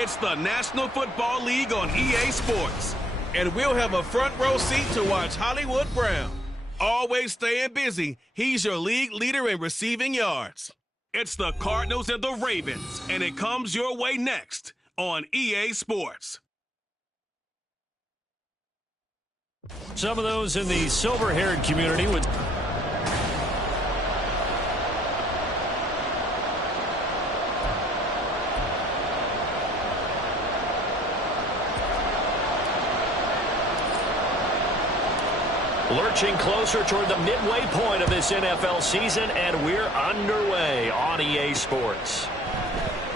It's the National Football League on EA Sports. And we'll have a front row seat to watch Hollywood Brown. Always staying busy, he's your league leader in receiving yards. It's the Cardinals and the Ravens, and it comes your way next on EA Sports. Some of those in the silver-haired community would... Lurching closer toward the midway point of this NFL season, and we're underway on EA Sports.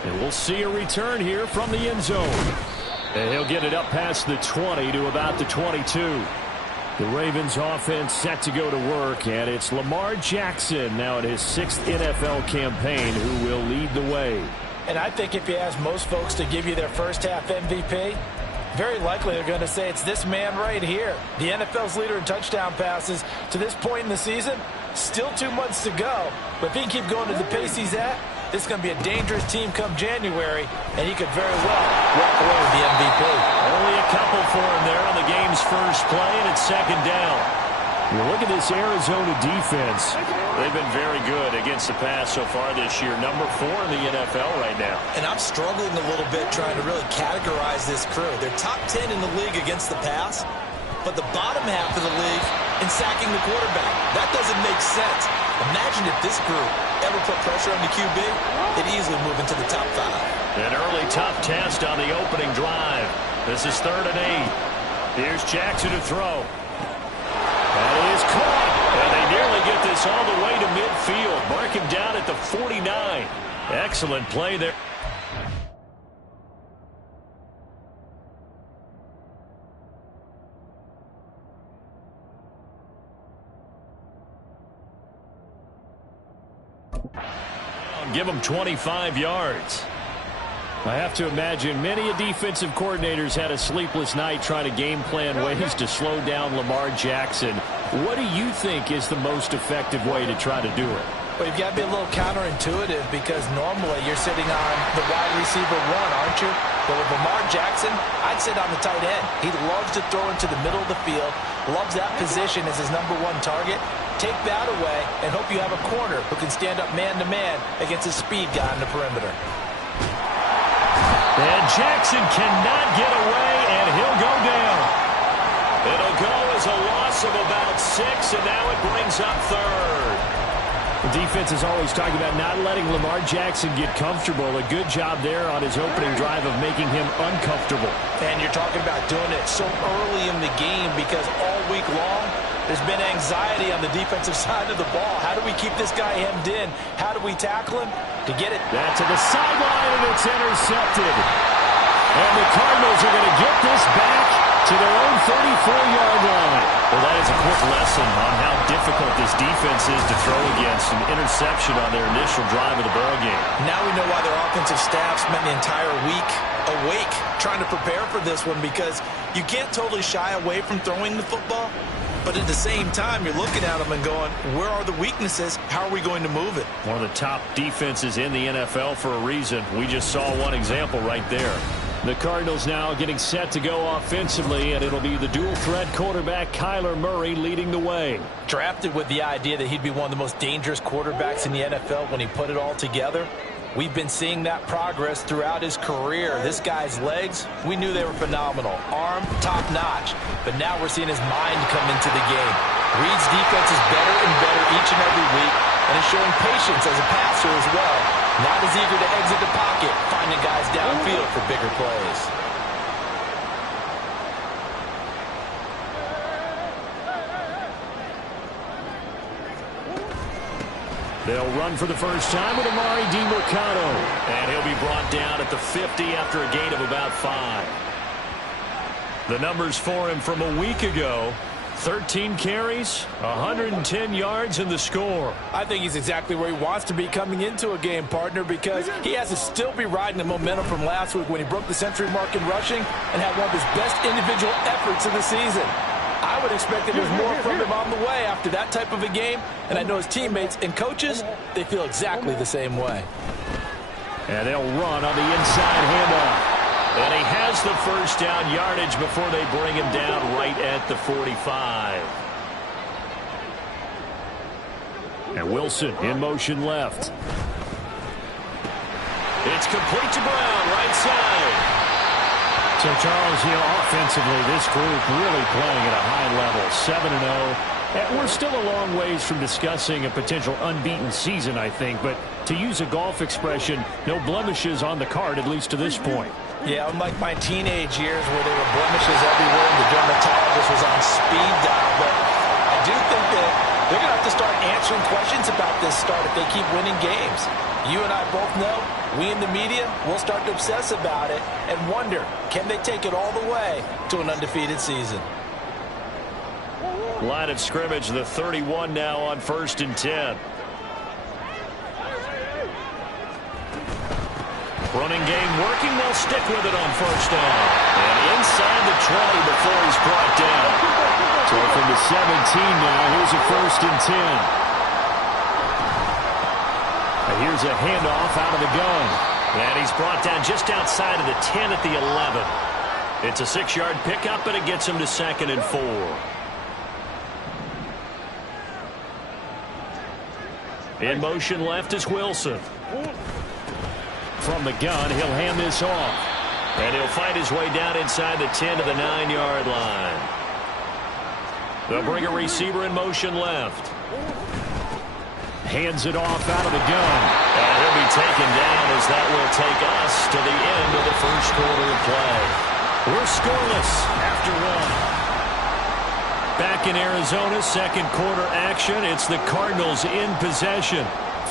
And we'll see a return here from the end zone. And he'll get it up past the 20 to about the 22. The Ravens offense set to go to work, and it's Lamar Jackson now in his 6th NFL campaign who will lead the way. And I think if you ask most folks to give you their first half MVP, very likely they're going to say it's this man right here. The NFL's leader in touchdown passes to this point in the season. Still 2 months to go. But if he can keep going at the pace he's at, this is going to be a dangerous team come January, and he could very well walk away with the MVP. Only a couple for him there on the game's first play, and it's 2nd down. You look at this Arizona defense. They've been very good against the pass so far this year. Number 4 in the NFL right now. And I'm struggling a little bit trying to really categorize this crew. They're top 10 in the league against the pass, but the bottom half of the league in sacking the quarterback. That doesn't make sense. Imagine if this group ever put pressure on the QB, they'd easily move into the top 5. An early tough test on the opening drive. This is 3rd and 8. Here's Jackson to throw. That is caught. And they nearly get this all the way to midfield. Mark him down at the 49. Excellent play there. Give him 25 yards. I have to imagine many defensive coordinators had a sleepless night trying to game plan ways to slow down Lamar Jackson. What do you think is the most effective way to try to do it? Well, you've got to be a little counterintuitive because normally you're sitting on the wide receiver 1, aren't you? But with Lamar Jackson, I'd sit on the tight end. He loves to throw into the middle of the field, loves that position as his number 1 target. Take that away and hope you have a corner who can stand up man-to-man against a speed guy on the perimeter. And Jackson cannot get away, and he'll go down. It'll go as a loss of about 6, and now it brings up 3rd. The defense is always talking about not letting Lamar Jackson get comfortable. A good job there on his opening drive of making him uncomfortable. And you're talking about doing it so early in the game because all week long, there's been anxiety on the defensive side of the ball. How do we keep this guy hemmed in? How do we tackle him to get it? That to the sideline, and it's intercepted. And the Cardinals are going to get this back to their own 34-yard line. Well, that is a quick lesson on how difficult this defense is to throw against. An interception on their initial drive of the ball game. Now we know why their offensive staff spent the entire week awake trying to prepare for this one, because you can't totally shy away from throwing the football. But at the same time, you're looking at them and going, where are the weaknesses? How are we going to move it? One of the top defenses in the NFL for a reason. We just saw one example right there. The Cardinals now getting set to go offensively, and it'll be the dual-threat quarterback Kyler Murray leading the way. Drafted with the idea that he'd be one of the most dangerous quarterbacks in the NFL when he put it all together. We've been seeing that progress throughout his career. This guy's legs, we knew they were phenomenal. Arm, top-notch. But now we're seeing his mind come into the game. Reed's defense is better and better each and every week, and is showing patience as a passer as well. Not as eager to exit the pocket, finding guys downfield for bigger plays. They'll run for the first time with Amari DiMercado. And he'll be brought down at the 50 after a gain of about 5. The numbers for him from a week ago: 13 carries, 110 yards, and the score. I think he's exactly where he wants to be coming into a game, partner, because he has to still be riding the momentum from last week when he broke the century mark in rushing and had one of his best individual efforts of the season. I would expect that there's more from him on the way after that type of a game, and I know his teammates and coaches, they feel exactly the same way. And they'll run on the inside handoff. And he has the first down yardage before they bring him down right at the 45. And Wilson in motion left. It's complete to Brown, right side. So, Charles, offensively, this group really playing at a high level, 7-0. And we're still a long ways from discussing a potential unbeaten season, I think. But to use a golf expression, no blemishes on the card, at least to this point. Yeah, unlike my teenage years where there were blemishes everywhere and the dermatologist was on speed dial. But I do think that they're going to have to start answering questions about this start if they keep winning games. You and I both know, we in the media will start to obsess about it and wonder, can they take it all the way to an undefeated season? Line of scrimmage, the 31 now on 1st and 10. Running game working, they'll stick with it on 1st down. And inside the 20 before he's brought down. So from the 17 now, here's a 1st and 10. And here's a handoff out of the gun. And he's brought down just outside of the 10 at the 11. It's a 6-yard pickup, and it gets him to 2nd and 4. In motion left is Wilson. From the gun, he'll hand this off. And he'll find his way down inside the 10 to the 9-yard line. They'll bring a receiver in motion left. Hands it off out of the gun. And he'll be taken down as that will take us to the end of the first quarter of play. We're scoreless after 1. Back in Arizona, 2nd quarter action. It's the Cardinals in possession.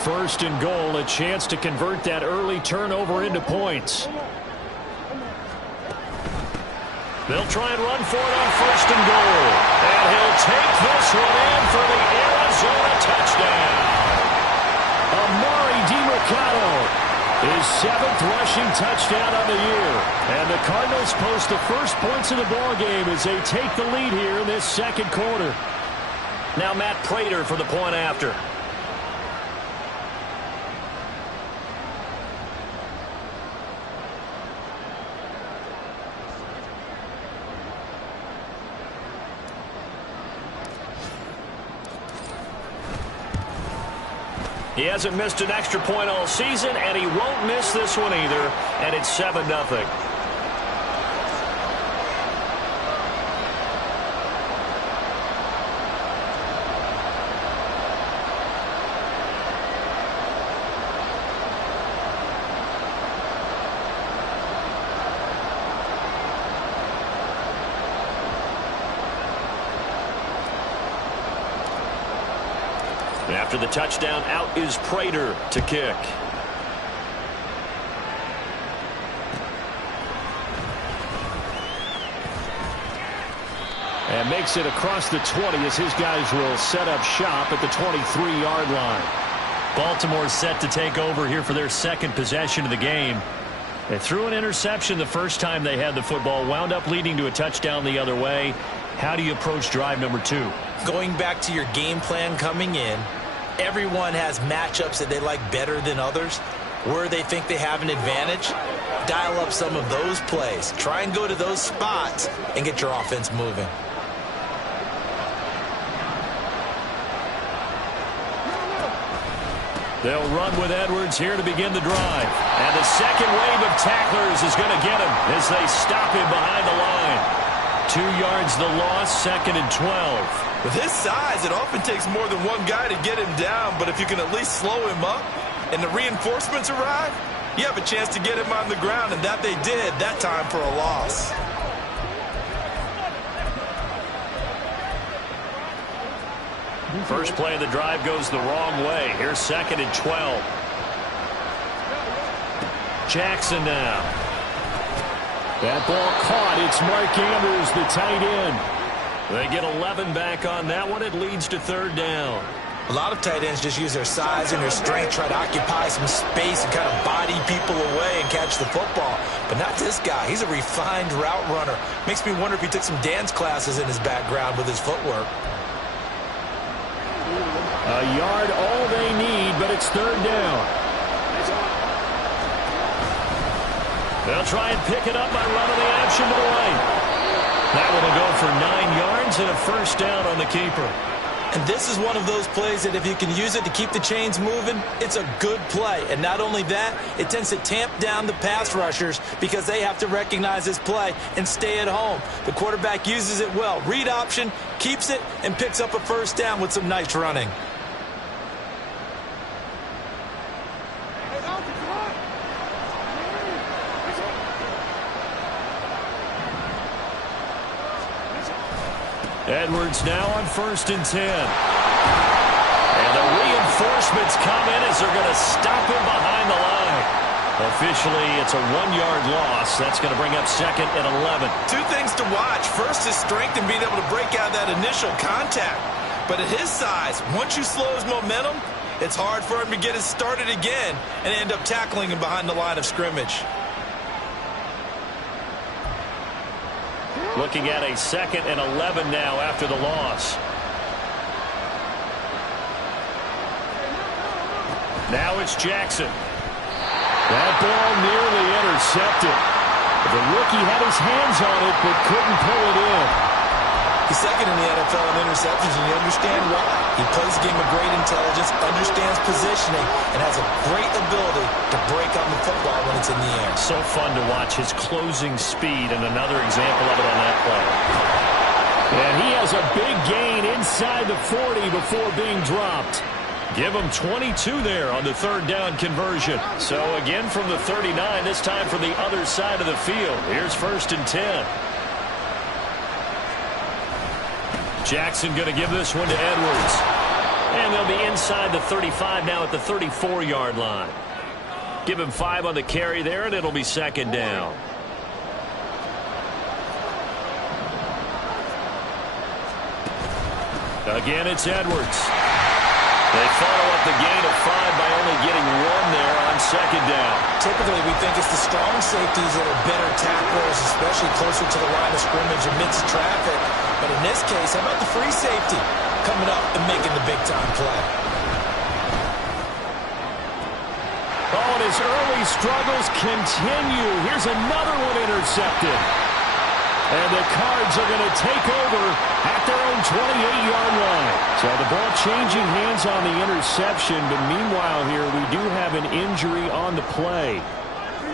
1st and goal, a chance to convert that early turnover into points. They'll try and run for it on 1st and goal. And he'll take this one in for the Arizona touchdown. Amari DiMercado, his 7th rushing touchdown on the year. And the Cardinals post the first points of the ballgame as they take the lead here in this 2nd quarter. Now Matt Prater for the point after. He hasn't missed an extra point all season, and he won't miss this one either, and it's 7-0. After the touchdown, out is Prater to kick. And makes it across the 20 as his guys will set up shop at the 23-yard line. Baltimore set to take over here for their 2nd possession of the game. They threw an interception the first time they had the football, wound up leading to a touchdown the other way. How do you approach drive number 2? Going back to your game plan coming in, everyone has matchups that they like better than others. Where they think they have an advantage, dial up some of those plays. Try and go to those spots and get your offense moving. They'll run with Edwards here to begin the drive. And the second wave of tacklers is going to get him as they stop him behind the line. 2 yards the loss, 2nd and 12. With his size, it often takes more than one guy to get him down, but if you can at least slow him up and the reinforcements arrive, you have a chance to get him on the ground, and that they did that time for a loss. First play of the drive goes the wrong way. Here's 2nd and 12. Jackson now. That ball caught. It's Mark Andrews, the tight end. They get 11 back on that one. It leads to 3rd down. A lot of tight ends just use their size and their strength, try to occupy some space and kind of body people away and catch the football. But not this guy. He's a refined route runner. Makes me wonder if he took some dance classes in his background with his footwork. A yard, all they need, but it's 3rd down. They'll try and pick it up by running the action to the right. That one will go for 9 yards and a first down on the keeper. And this is one of those plays that if you can use it to keep the chains moving, it's a good play. And not only that, it tends to tamp down the pass rushers because they have to recognize this play and stay at home. The quarterback uses it well. Read option, keeps it, and picks up a first down with some nice running. Edwards now on 1st and 10. And the reinforcements come in as they're going to stop him behind the line. Officially, it's a 1-yard loss. That's going to bring up 2nd and 11. Two things to watch. First is strength and being able to break out that initial contact. But at his size, once you slow his momentum, it's hard for him to get it started again and end up tackling him behind the line of scrimmage. Looking at a 2nd and 11 now after the loss. Now it's Jackson. That ball nearly intercepted. The rookie had his hands on it but couldn't pull it in. He's second in the NFL in interceptions, and you understand why. He plays a game of great intelligence, understands positioning, and has a great ability to break on the football when it's in the air. So fun to watch his closing speed, and another example of it on that play. And he has a big gain inside the 40 before being dropped. Give him 22 there on the 3rd down conversion. So again from the 39, this time from the other side of the field. Here's 1st and 10. Jackson going to give this one to Edwards. And they'll be inside the 35 now at the 34-yard line. Give him 5 on the carry there, and it'll be 2nd down. Again, it's Edwards. They follow up the gain of 5 by only getting 1 there on 2nd down. Typically, we think it's the strong safeties that are better tacklers, especially closer to the line of scrimmage amidst traffic. But in this case, how about the free safety coming up and making the big-time play? Oh, and his early struggles continue. Here's another one intercepted. And the Cards are going to take over at their own 28-yard line. So the ball changing hands on the interception, but meanwhile here we do have an injury on the play.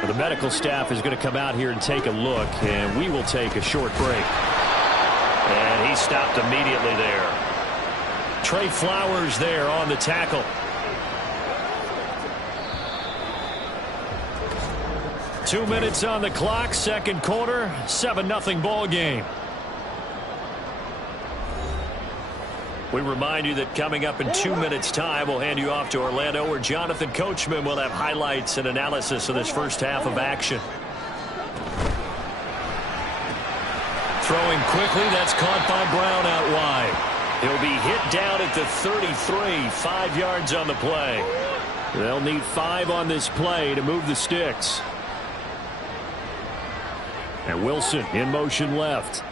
The medical staff is going to come out here and take a look, and we will take a short break. And he stopped immediately there. Trey Flowers there on the tackle. Two minutes on the clock, 2nd quarter, 7-0 ball game. We remind you that coming up in 2 minutes' time, we'll hand you off to Orlando, where Jonathan Coachman will have highlights and analysis of this first half of action. Throwing quickly, that's caught by Brown out wide. He'll be hit down at the 33, 5 yards on the play. They'll need 5 on this play to move the sticks. And Wilson in motion left.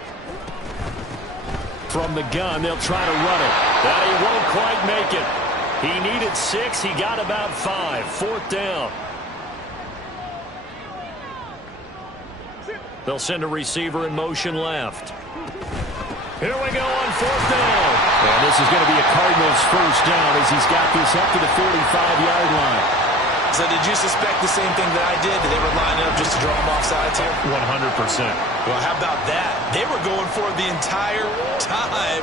From the gun, they'll try to run it. That he won't quite make it. He needed 6. He got about 5. 4th down. They'll send a receiver in motion left. Here we go on 4th down. And this is going to be a Cardinals first down as he's got this up to the 45-yard line. So did you suspect the same thing that I did? That they were lining up just to draw them off sides here? 100%. Well, how about that? They were going for it the entire time.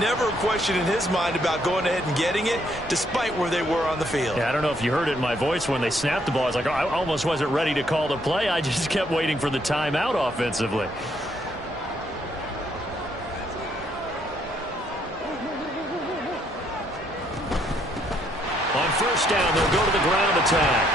Never a question in his mind about going ahead and getting it, despite where they were on the field. Yeah, I don't know if you heard it in my voice when they snapped the ball. I was like, oh, I almost wasn't ready to call the play. I just kept waiting for the timeout offensively. On first down, they'll go to the ground attack.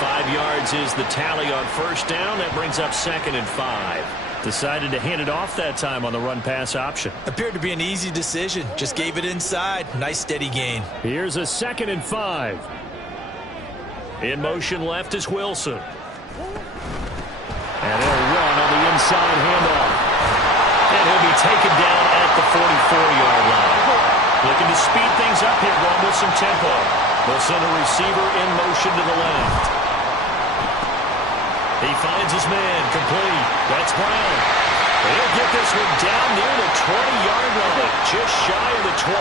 5 yards is the tally on first down. That brings up 2nd and 5. Decided to hand it off that time on the run-pass option. Appeared to be an easy decision. Just gave it inside. Nice, steady gain. Here's a 2nd and 5. In motion left is Wilson. And they'll run on the inside handoff. And he'll be taken down at the 44-yard line. Looking to speed things up here, going with some tempo. They'll send a receiver in motion to the left. He finds his man, complete. That's Brown. He'll get this one down near the 20-yard line, just shy of the 20.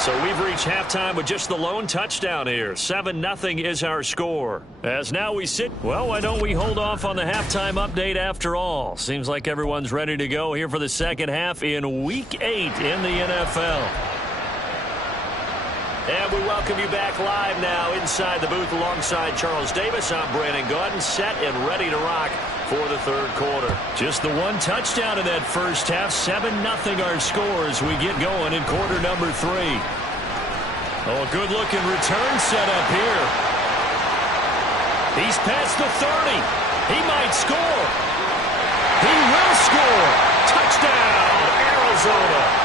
So we've reached halftime with just the lone touchdown here. 7-0 is our score. As now we sit, well, why don't we hold off on the halftime update after all? Seems like everyone's ready to go here for the second half in Week 8 in the NFL. And we welcome you back live now inside the booth alongside Charles Davis. I'm Brandon Gaudin, set and ready to rock for the third quarter. Just the one touchdown in that first half. 7-0 our score as we get going in quarter number 3. Oh, a good-looking return set up here. He's past the 30. He might score. He will score. Touchdown, Arizona.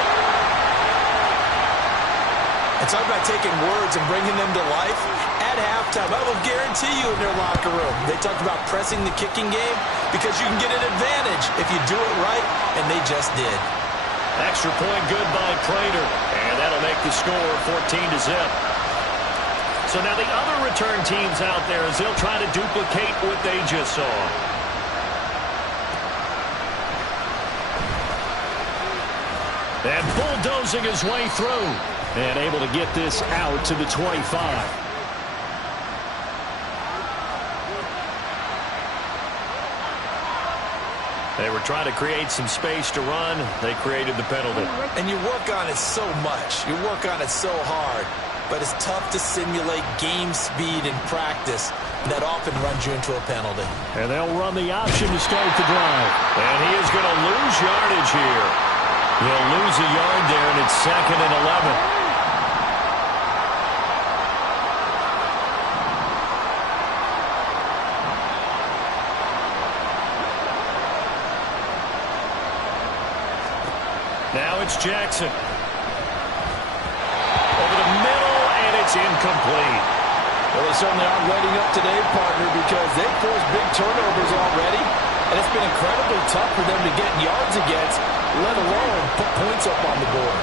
And talk about taking words and bringing them to life. At halftime, I will guarantee you in their locker room, they talked about pressing the kicking game because you can get an advantage if you do it right, and they just did. Extra point good by Prater, and that'll make the score 14-0. So now the other return teams out there as they'll try to duplicate what they just saw. And bulldozing his way through. And able to get this out to the 25. They were trying to create some space to run. They created the penalty. And you work on it so much. You work on it so hard. But it's tough to simulate game speed in practice. That often runs you into a penalty. And they'll run the option to start the drive. And he is going to lose yardage here. He'll lose a yard there, and it's 2nd and 11. Now it's Jackson. Over the middle, and it's incomplete. Well, they certainly aren't letting up today, partner, because they've forced big turnovers already, and it's been incredibly tough for them to get yards against, let alone put points up on the board.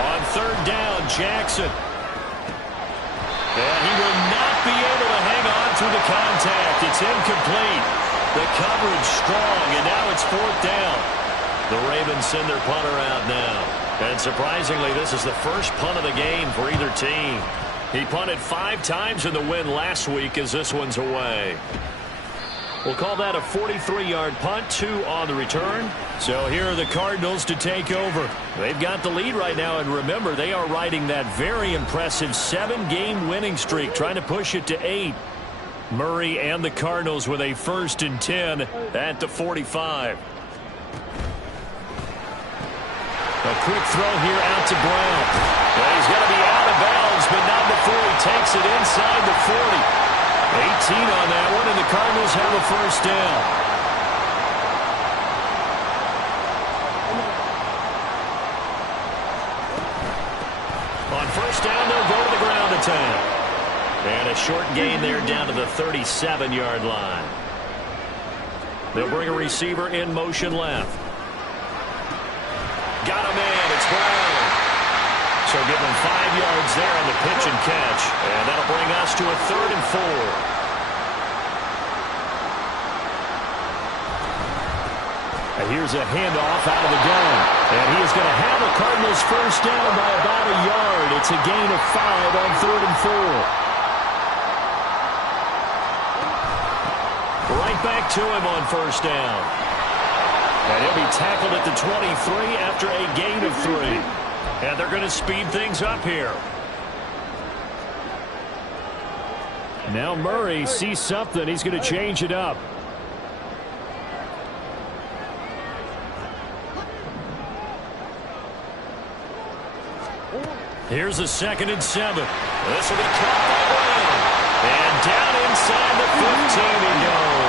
On 3rd down, Jackson. And he will not be able to hang on through the contact. It's incomplete. The coverage strong, and now it's 4th down. The Ravens send their punter out now. And surprisingly, this is the first punt of the game for either team. He punted 5 times in the win last week as this one's away. We'll call that a 43-yard punt, 2 on the return. So here are the Cardinals to take over. They've got the lead right now, and remember, they are riding that very impressive 7-game winning streak, trying to push it to 8. Murray and the Cardinals with a 1st and 10 at the 45. A quick throw here out to Brown. Well, he's going to be out of bounds, but not before he takes it inside the 40. 18 on that one, and the Cardinals have a 1st down. On 1st down, they'll go to the ground attack. And a short gain there down to the 37-yard line. They'll bring a receiver in motion left. Got a man, it's Brown. So give them 5 yards there on the pitch and catch. And that'll bring us to a 3rd and 4. And here's a handoff out of the gun. And he is going to have a Cardinals 1st down by about a yard. It's a gain of 5 on 3rd and 4. Right back to him on 1st down. And he'll be tackled at the 23 after a gain of 3. And they're going to speed things up here. Now Murray sees something. He's going to change it up. Here's a 2nd and 7. This will be caught by Brown. And down inside the 15 he goes.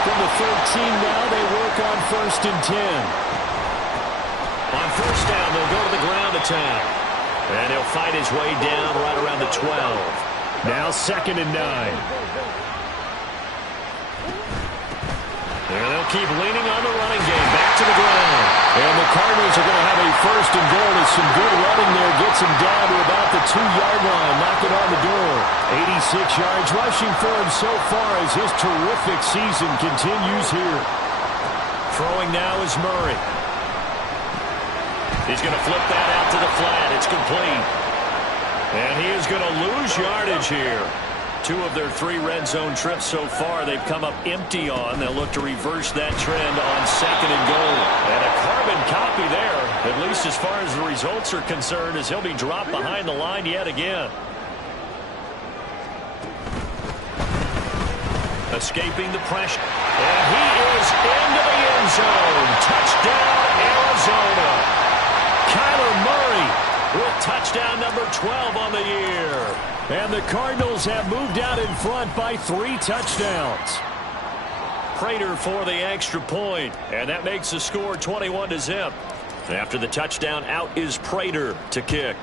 From the 13 now, they work on 1st and 10. On 1st down, they'll go to the ground attack. And he'll fight his way down right around the 12. Now 2nd and 9. And they'll keep leaning on the running game. Back to the ground. And the Cardinals are going to have a first and goal as some good running there gets him down to about the 2-yard line. Knock it on the door. 86 yards rushing for him so far as his terrific season continues here. Throwing now is Murray. He's going to flip that out to the flat. It's complete. And he is going to lose yardage here. 2 of their 3 red zone trips so far they've come up empty on. They'll look to reverse that trend on 2nd and goal. And a carbon copy there, at least as far as the results are concerned, as he'll be dropped behind the line yet again. Escaping the pressure. And he is into the end zone. Touchdown, Arizona. Kyler Murray with touchdown number 12 on the year. And the Cardinals have moved out in front by 3 touchdowns. Prater for the extra point, and that makes the score 21-0. After the touchdown, out is Prater to kick.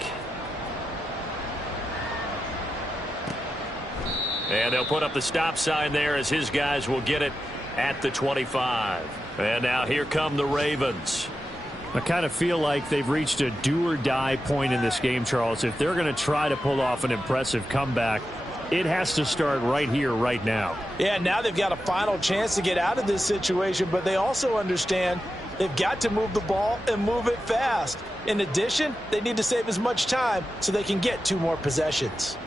And they'll put up the stop sign there as his guys will get it at the 25. And now here come the Ravens. I kind of feel like they've reached a do-or-die point in this game, Charles. If they're going to try to pull off an impressive comeback, it has to start right here, right now. Yeah, now they've got a final chance to get out of this situation, but they also understand they've got to move the ball and move it fast. In addition, they need to save as much time so they can get 2 more possessions.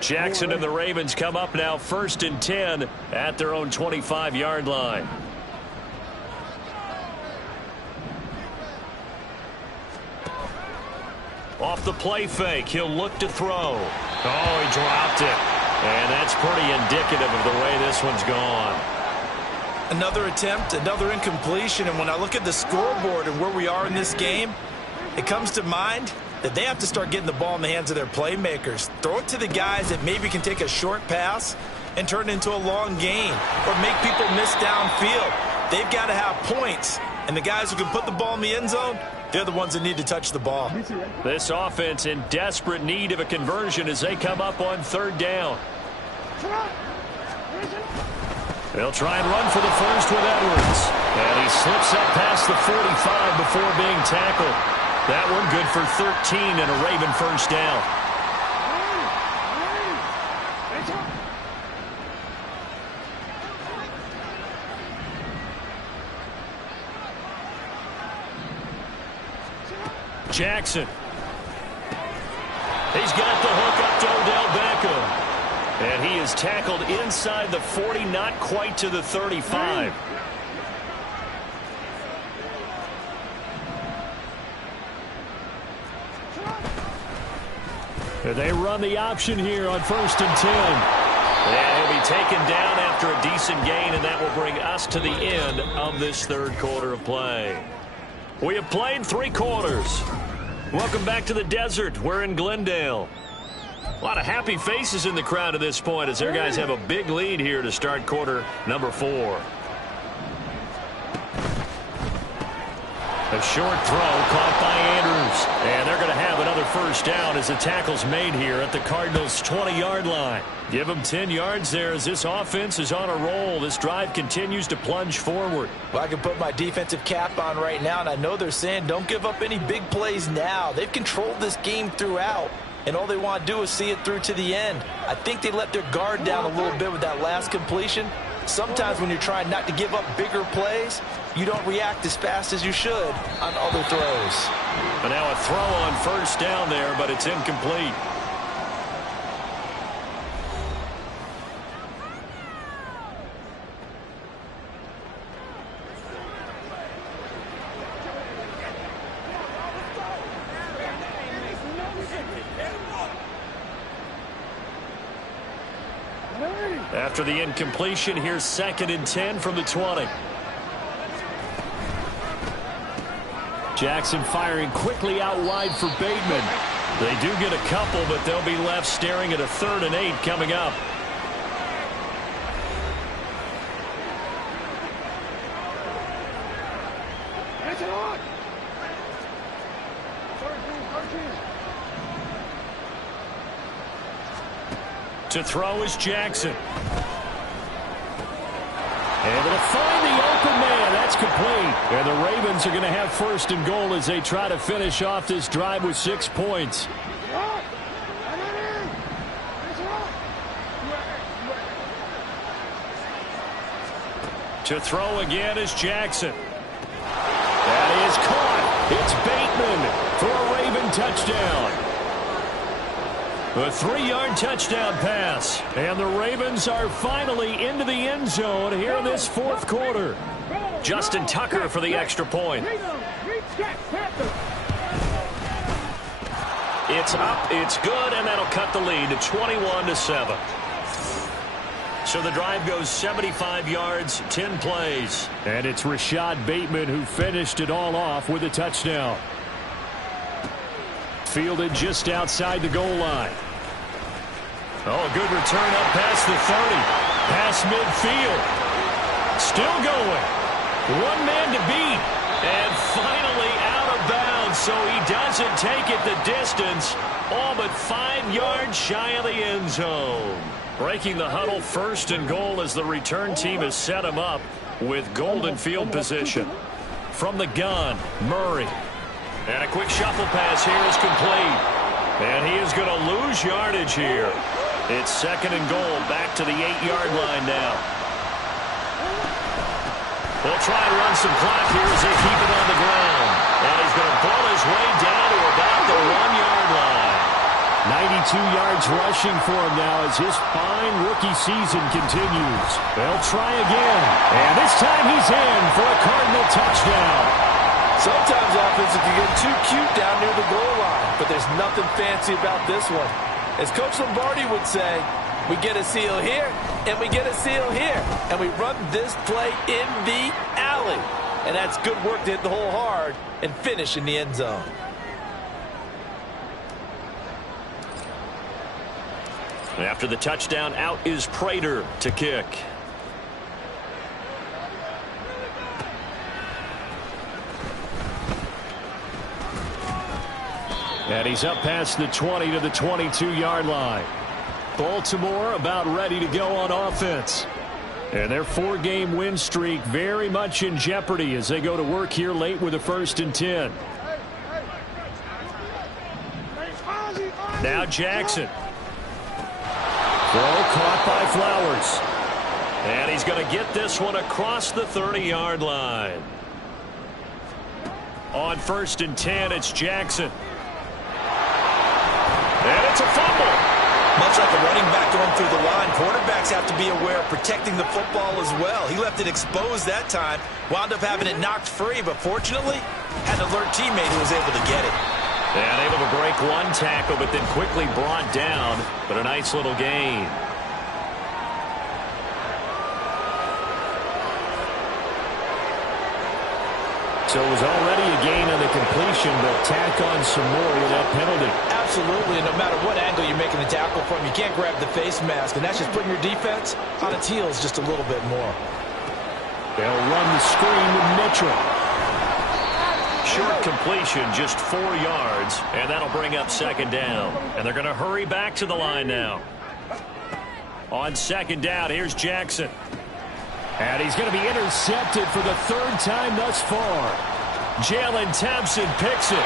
Jackson and the Ravens come up now 1st and 10 at their own 25-yard line. Off the play fake, he'll look to throw. Oh, he dropped it. And that's pretty indicative of the way this one's gone. Another attempt, another incompletion, and when I look at the scoreboard and where we are in this game, it comes to mind that they have to start getting the ball in the hands of their playmakers. Throw it to the guys that maybe can take a short pass and turn it into a long gain or make people miss downfield. They've got to have points, and the guys who can put the ball in the end zone, they're the ones that need to touch the ball. This offense in desperate need of a conversion as they come up on 3rd down. They'll try and run for the first with Edwards. And he slips up past the 45 before being tackled. That one good for 13 and a Raven first down. Jackson. He's got the hook up to Odell Beckham. And he is tackled inside the 40, not quite to the 35. They run the option here on 1st and 10. And he'll be taken down after a decent gain, and that will bring us to the end of this 3rd quarter of play. We have played 3 quarters. Welcome back to the desert. We're in Glendale. A lot of happy faces in the crowd at this point as their guys have a big lead here to start quarter number 4. A short throw caught by Andrews. And they're going to have another first down as the tackle's made here at the Cardinals' 20-yard line. Give them 10 yards there as this offense is on a roll. This drive continues to plunge forward. Well, I can put my defensive cap on right now, and I know they're saying don't give up any big plays now. They've controlled this game throughout, and all they want to do is see it through to the end. I think they let their guard down a little bit with that last completion. Sometimes when you're trying not to give up bigger plays, you don't react as fast as you should on other throws. But now a throw on first down there, but it's incomplete. After the incompletion, here's 2nd and 10 from the 20. Jackson firing quickly out wide for Bateman. They do get a couple, but they'll be left staring at a 3rd and 8 coming up. To throw is Jackson. Able to find the open man. That's complete. And the Ravens are going to have first and goal as they try to finish off this drive with 6 points. To throw again is Jackson. That is caught. It's Bateman for a Raven touchdown. A 3-yard touchdown pass. And the Ravens are finally into the end zone here in this fourth quarter. Justin Tucker for the extra point. It's up, it's good, and that'll cut the lead to 21-7. So the drive goes 75 yards, 10 plays. And it's Rashad Bateman who finished it all off with a touchdown. Fielded just outside the goal line. Oh, good return up past the 30. Past midfield. Still going. One man to beat. And finally out of bounds, so he doesn't take it the distance. All but 5 yards shy of the end zone. Breaking the huddle, first and goal as the return team has set him up with golden field position. From the gun, Murray. And a quick shuffle pass here is complete. And he is going to lose yardage here. It's second and goal, back to the 8-yard line now. They'll try and run some clock here as they keep it on the ground. And he's going to pull his way down to about the 1-yard line. 92 yards rushing for him now as his fine rookie season continues. They'll try again. And this time he's in for a Cardinal touchdown. Sometimes offenses can get too cute down near the goal line, but there's nothing fancy about this one. As Coach Lombardi would say, we get a seal here, and we get a seal here, and we run this play in the alley. And that's good work to hit the hole hard and finish in the end zone. After the touchdown, out is Prater to kick. And he's up past the 20 to the 22-yard line. Baltimore about ready to go on offense. And their 4-game win streak very much in jeopardy as they go to work here late with a 1st and 10. Now Jackson. Throw caught by Flowers. And he's going to get this one across the 30-yard line. On 1st and 10, it's Jackson. And it's a fumble. Much like a running back going through the line, quarterbacks have to be aware of protecting the football as well. He left it exposed that time, wound up having it knocked free, but fortunately, had an alert teammate who was able to get it. And able to break one tackle, but then quickly brought down. But a nice little gain. So it was already a gain on the completion, but tack on some more with that penalty. Absolutely, and no matter what angle you're making the tackle from, you can't grab the face mask, and that's just putting your defense on its heels just a little bit more. They'll run the screen to Mitchell. Short completion, just 4 yards, and that'll bring up second down. And they're going to hurry back to the line now. On second down, here's Jackson. And he's going to be intercepted for the 3rd time thus far. Jalen Thompson picks it.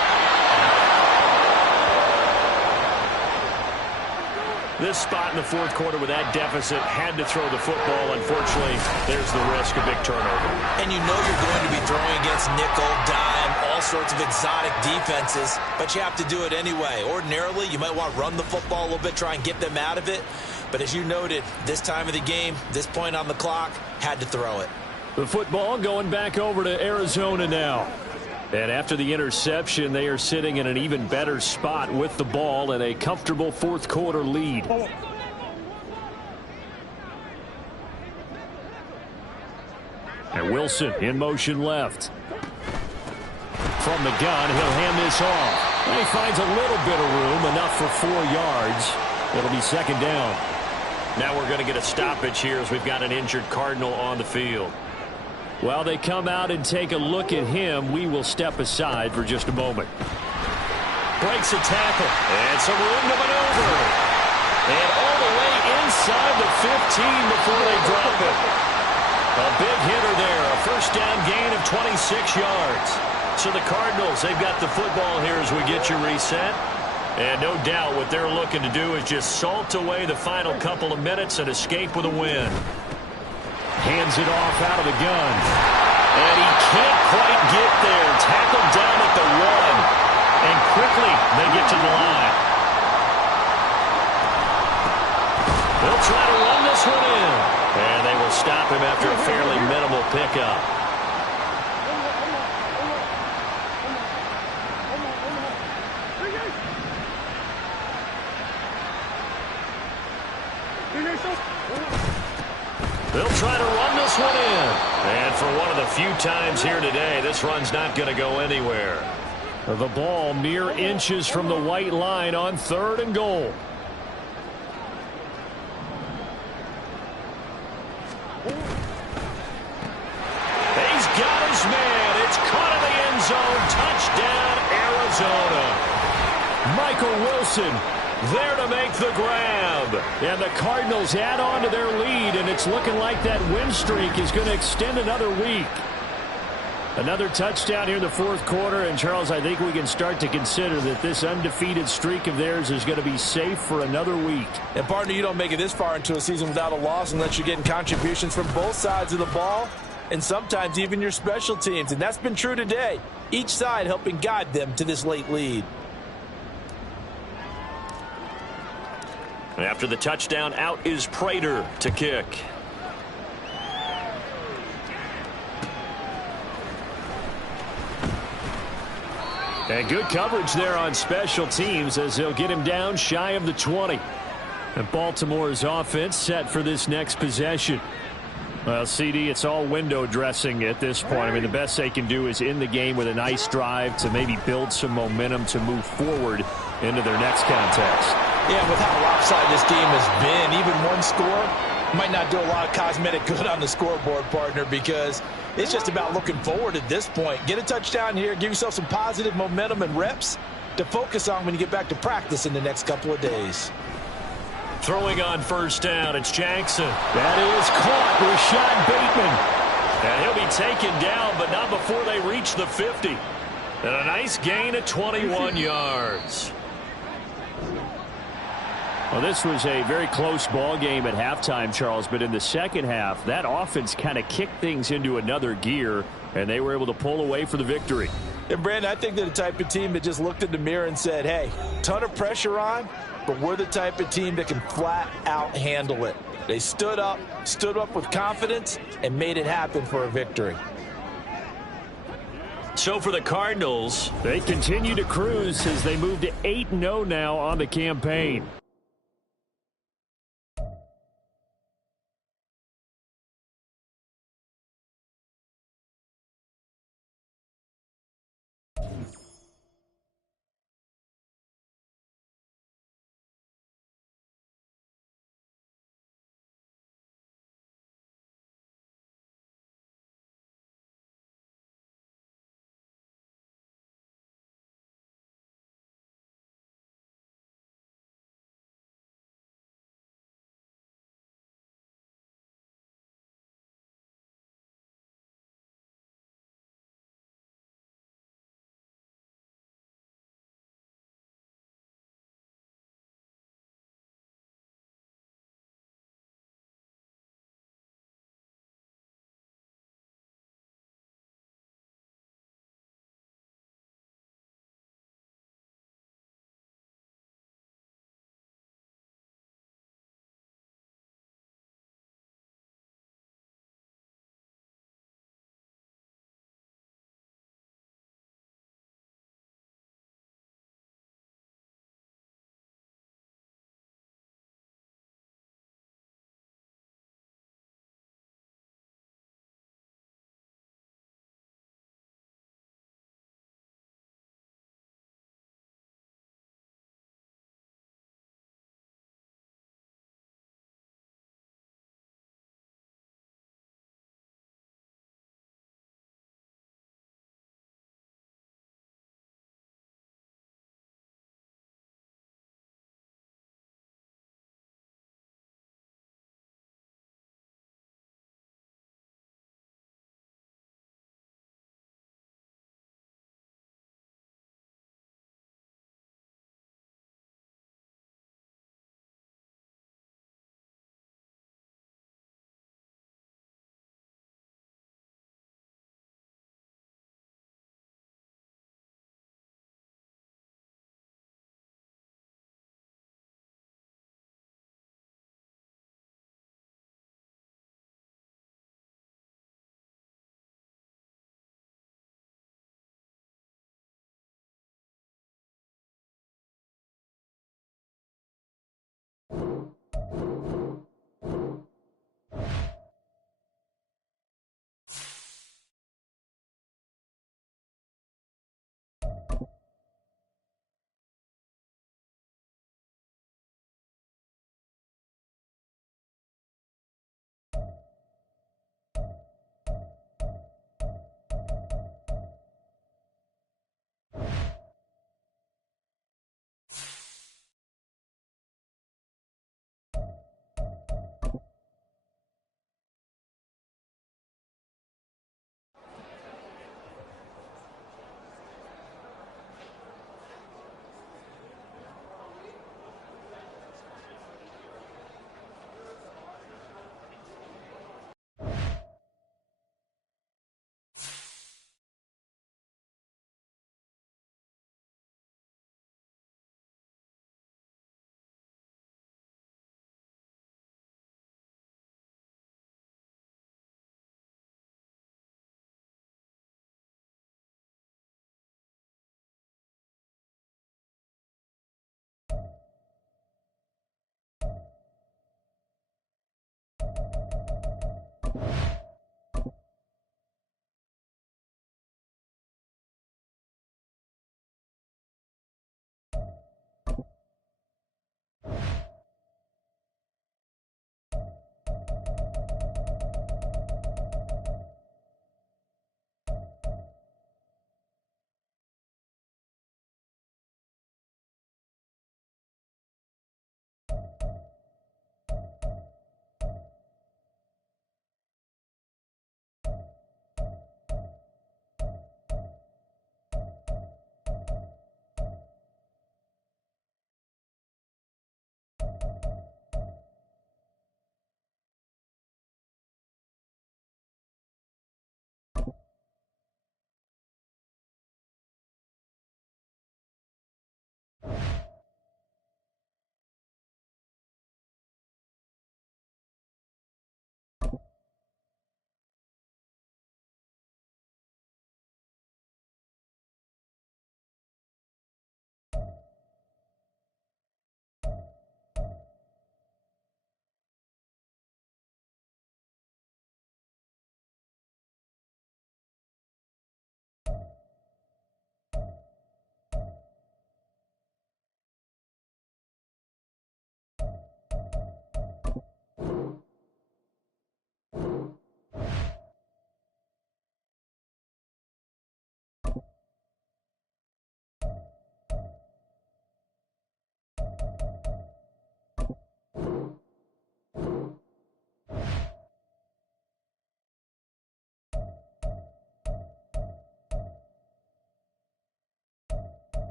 This spot in the 4th quarter with that deficit, had to throw the football. Unfortunately, there's the risk of big turnover. And you know you're going to be throwing against nickel, dime, all sorts of exotic defenses, but you have to do it anyway. Ordinarily, you might want to run the football a little bit, try and get them out of it. But as you noted, this time of the game, this point on the clock, had to throw it. The football going back over to Arizona now. And after the interception, they are sitting in an even better spot with the ball and a comfortable 4th quarter lead. And Wilson in motion left. From the gun, he'll hand this off. And he finds a little bit of room, enough for 4 yards. It'll be second down. Now we're going to get a stoppage here as we've got an injured Cardinal on the field. While they come out and take a look at him, we will step aside for just a moment. Breaks a tackle. And some room to maneuver. And all the way inside the 15 before they drop it. A big hitter there, a first down gain of 26 yards. So the Cardinals, they've got the football here as we get you reset. And no doubt what they're looking to do is just salt away the final couple of minutes and escape with a win. Hands it off out of the gun. And he can't quite get there. Tackled down at the 1. And quickly they get to the line. They'll try to run this one in. And they will stop him after a fairly minimal pickup. They'll try to run this one in. And for one of the few times here today, this run's not going to go anywhere. The ball mere inches from the white line on 3rd and goal. He's got his man. It's caught in the end zone. Touchdown, Arizona. Michael Wilson there to make the grab. And the Cardinals add on to their lead, and it's looking like that win streak is going to extend another week. Another touchdown here in the 4th quarter, and Charles, I think we can start to consider that this undefeated streak of theirs is going to be safe for another week. And partner, you don't make it this far into a season without a loss unless you're getting contributions from both sides of the ball, and sometimes even your special teams, and that's been true today. Each side helping guide them to this late lead. After the touchdown, out is Prater to kick. And good coverage there on special teams as they'll get him down shy of the 20. And Baltimore's offense set for this next possession. Well, CD, it's all window dressing at this point. I mean, the best they can do is in the game with a nice drive to maybe build some momentum to move forward into their next contest. Yeah, with how lopsided this game has been, even one score might not do a lot of cosmetic good on the scoreboard, partner, because it's just about looking forward at this point. Get a touchdown here, give yourself some positive momentum and reps to focus on when you get back to practice in the next couple of days. Throwing on first down, it's Jackson. That is caught, Rashad Bateman. And he'll be taken down, but not before they reach the 50. And a nice gain of 21 yards. Well, this was a very close ball game at halftime, Charles, but in the second half, that offense kind of kicked things into another gear, and they were able to pull away for the victory. And, Brandon, I think they're the type of team that just looked in the mirror and said, hey, ton of pressure on, but we're the type of team that can flat out handle it. They stood up with confidence, and made it happen for a victory. So for the Cardinals, they continue to cruise as they move to 8-0 now on the campaign.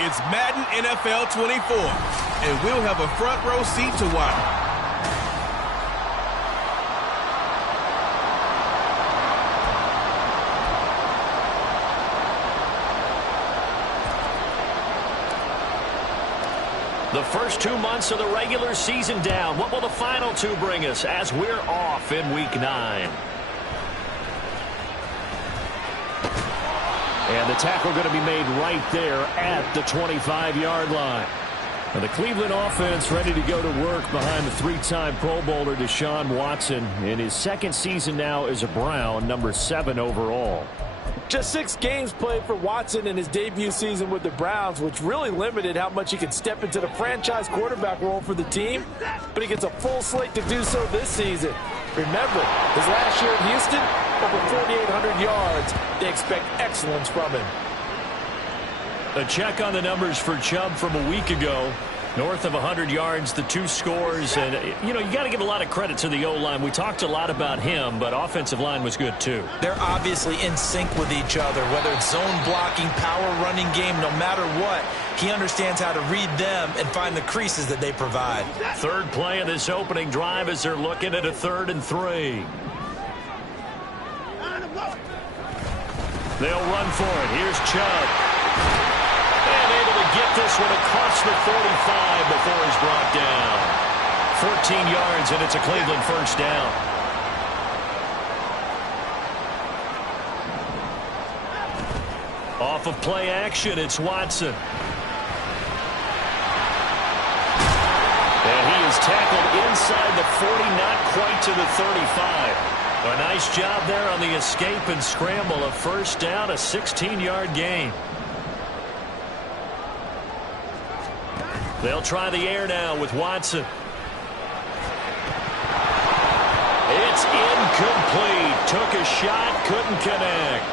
It's Madden NFL 24, and we'll have a front row seat to watch. The first 2 months of the regular season down. What will the final two bring us as we're off in Week 9? And the tackle going to be made right there at the 25-yard line. And the Cleveland offense ready to go to work behind the three-time Pro Bowler Deshaun Watson in his second season now as a Brown, number 7 overall. Just 6 games played for Watson in his debut season with the Browns, which really limited how much he could step into the franchise quarterback role for the team. But he gets a full slate to do so this season. Remember, his last year in Houston, over 4,800 yards. They expect excellence from him. A check on the numbers for Chubb from a week ago. North of 100 yards, the 2 scores. And, you know, you got to give a lot of credit to the O-line. We talked a lot about him, but offensive line was good, too. They're obviously in sync with each other, whether it's zone blocking, power running game, no matter what. He understands how to read them and find the creases that they provide. Third play of this opening drive as they're looking at a 3rd and 3. They'll run for it. Here's Chubb. And able to get this one across the 45 before he's brought down. 14 yards, and it's a Cleveland first down. Off of play action, it's Watson. And he is tackled inside the 40, not quite to the 35. A nice job there on the escape and scramble. A first down, a 16-yard gain. They'll try the air now with Watson. It's incomplete. Took a shot, couldn't connect.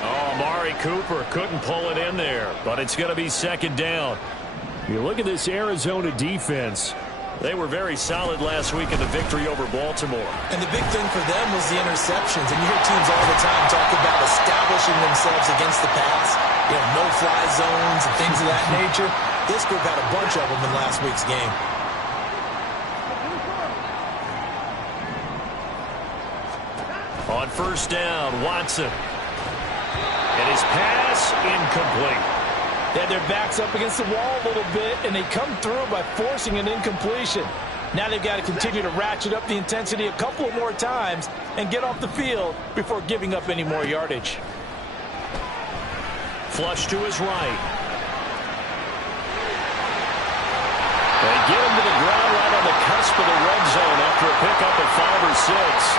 Oh, Amari Cooper couldn't pull it in there, but it's going to be second down. You look at this Arizona defense. They were very solid last week in the victory over Baltimore. And the big thing for them was the interceptions. And you hear teams all the time talk about establishing themselves against the pass. You know, no-fly zones and things of that nature. This group had a bunch of them in last week's game. On first down, Watson. And his pass incomplete. They had their backs up against the wall a little bit, and they come through by forcing an incompletion. Now they've got to continue to ratchet up the intensity a couple more times and get off the field before giving up any more yardage. Flush to his right. They get him to the ground right on the cusp of the red zone after a pickup of 5 or 6.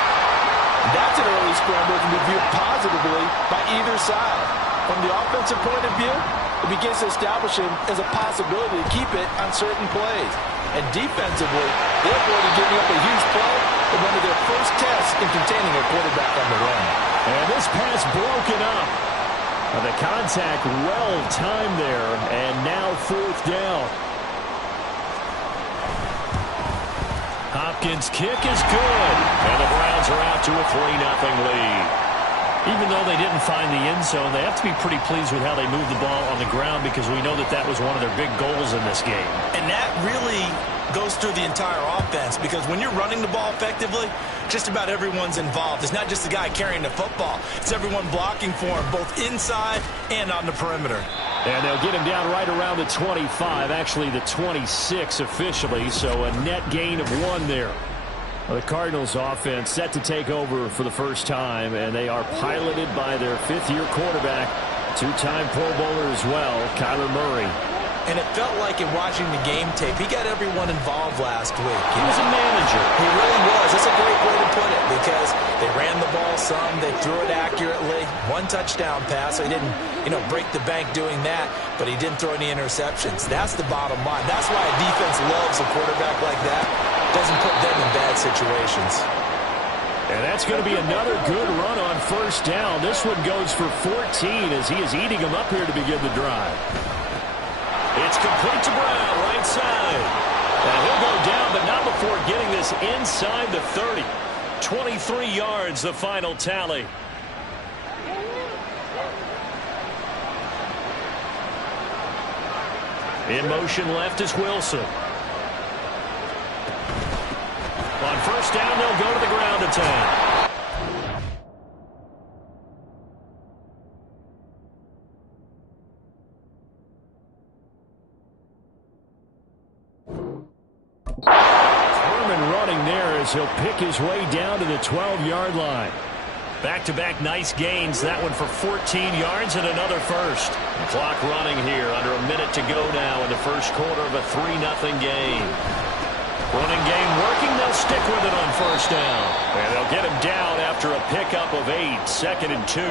That's an early scramble that can be viewed positively by either side. From the offensive point of view, it begins to establish him as a possibility to keep it on certain plays. And defensively, they avoided giving up a huge play in one of their first tests in containing a quarterback on the run. And this pass broken up. The contact well timed there, and now 4th down. Hopkins' kick is good, and the Browns are out to a 3-0 lead. Even though they didn't find the end zone, they have to be pretty pleased with how they moved the ball on the ground because we know that that was one of their big goals in this game. And that really goes through the entire offense because when you're running the ball effectively, just about everyone's involved. It's not just the guy carrying the football. It's everyone blocking for him, both inside and on the perimeter. And they'll get him down right around the 25, actually the 26 officially, so a net gain of 1 there. The Cardinals offense set to take over for the first time, and they are piloted by their 5th-year quarterback, 2-time Pro Bowler as well, Kyler Murray. And it felt like in watching the game tape, he got everyone involved last week. He was a manager. He really was. That's a great way to put it because they ran the ball some, they threw it accurately, 1 touchdown pass. So he didn't, break the bank doing that, but he didn't throw any interceptions. That's the bottom line. That's why a defense loves a quarterback like that. Doesn't put them in bad situations. And that's going to be another good run on first down. This one goes for 14 as he is eating them up here to begin the drive. It's complete to Brown, right side. And he'll go down, but not before getting this inside the 30. 23 yards, the final tally. In motion left is Wilson. On first down, they'll go to the ground attack. He'll pick his way down to the 12-yard line. Back-to-back nice gains. That one for 14 yards and another first. The clock running here. Under a minute to go now in the first quarter of a 3-0 game. Running game working. They'll stick with it on first down. And they'll get him down after a pickup of 8. 2nd and 2.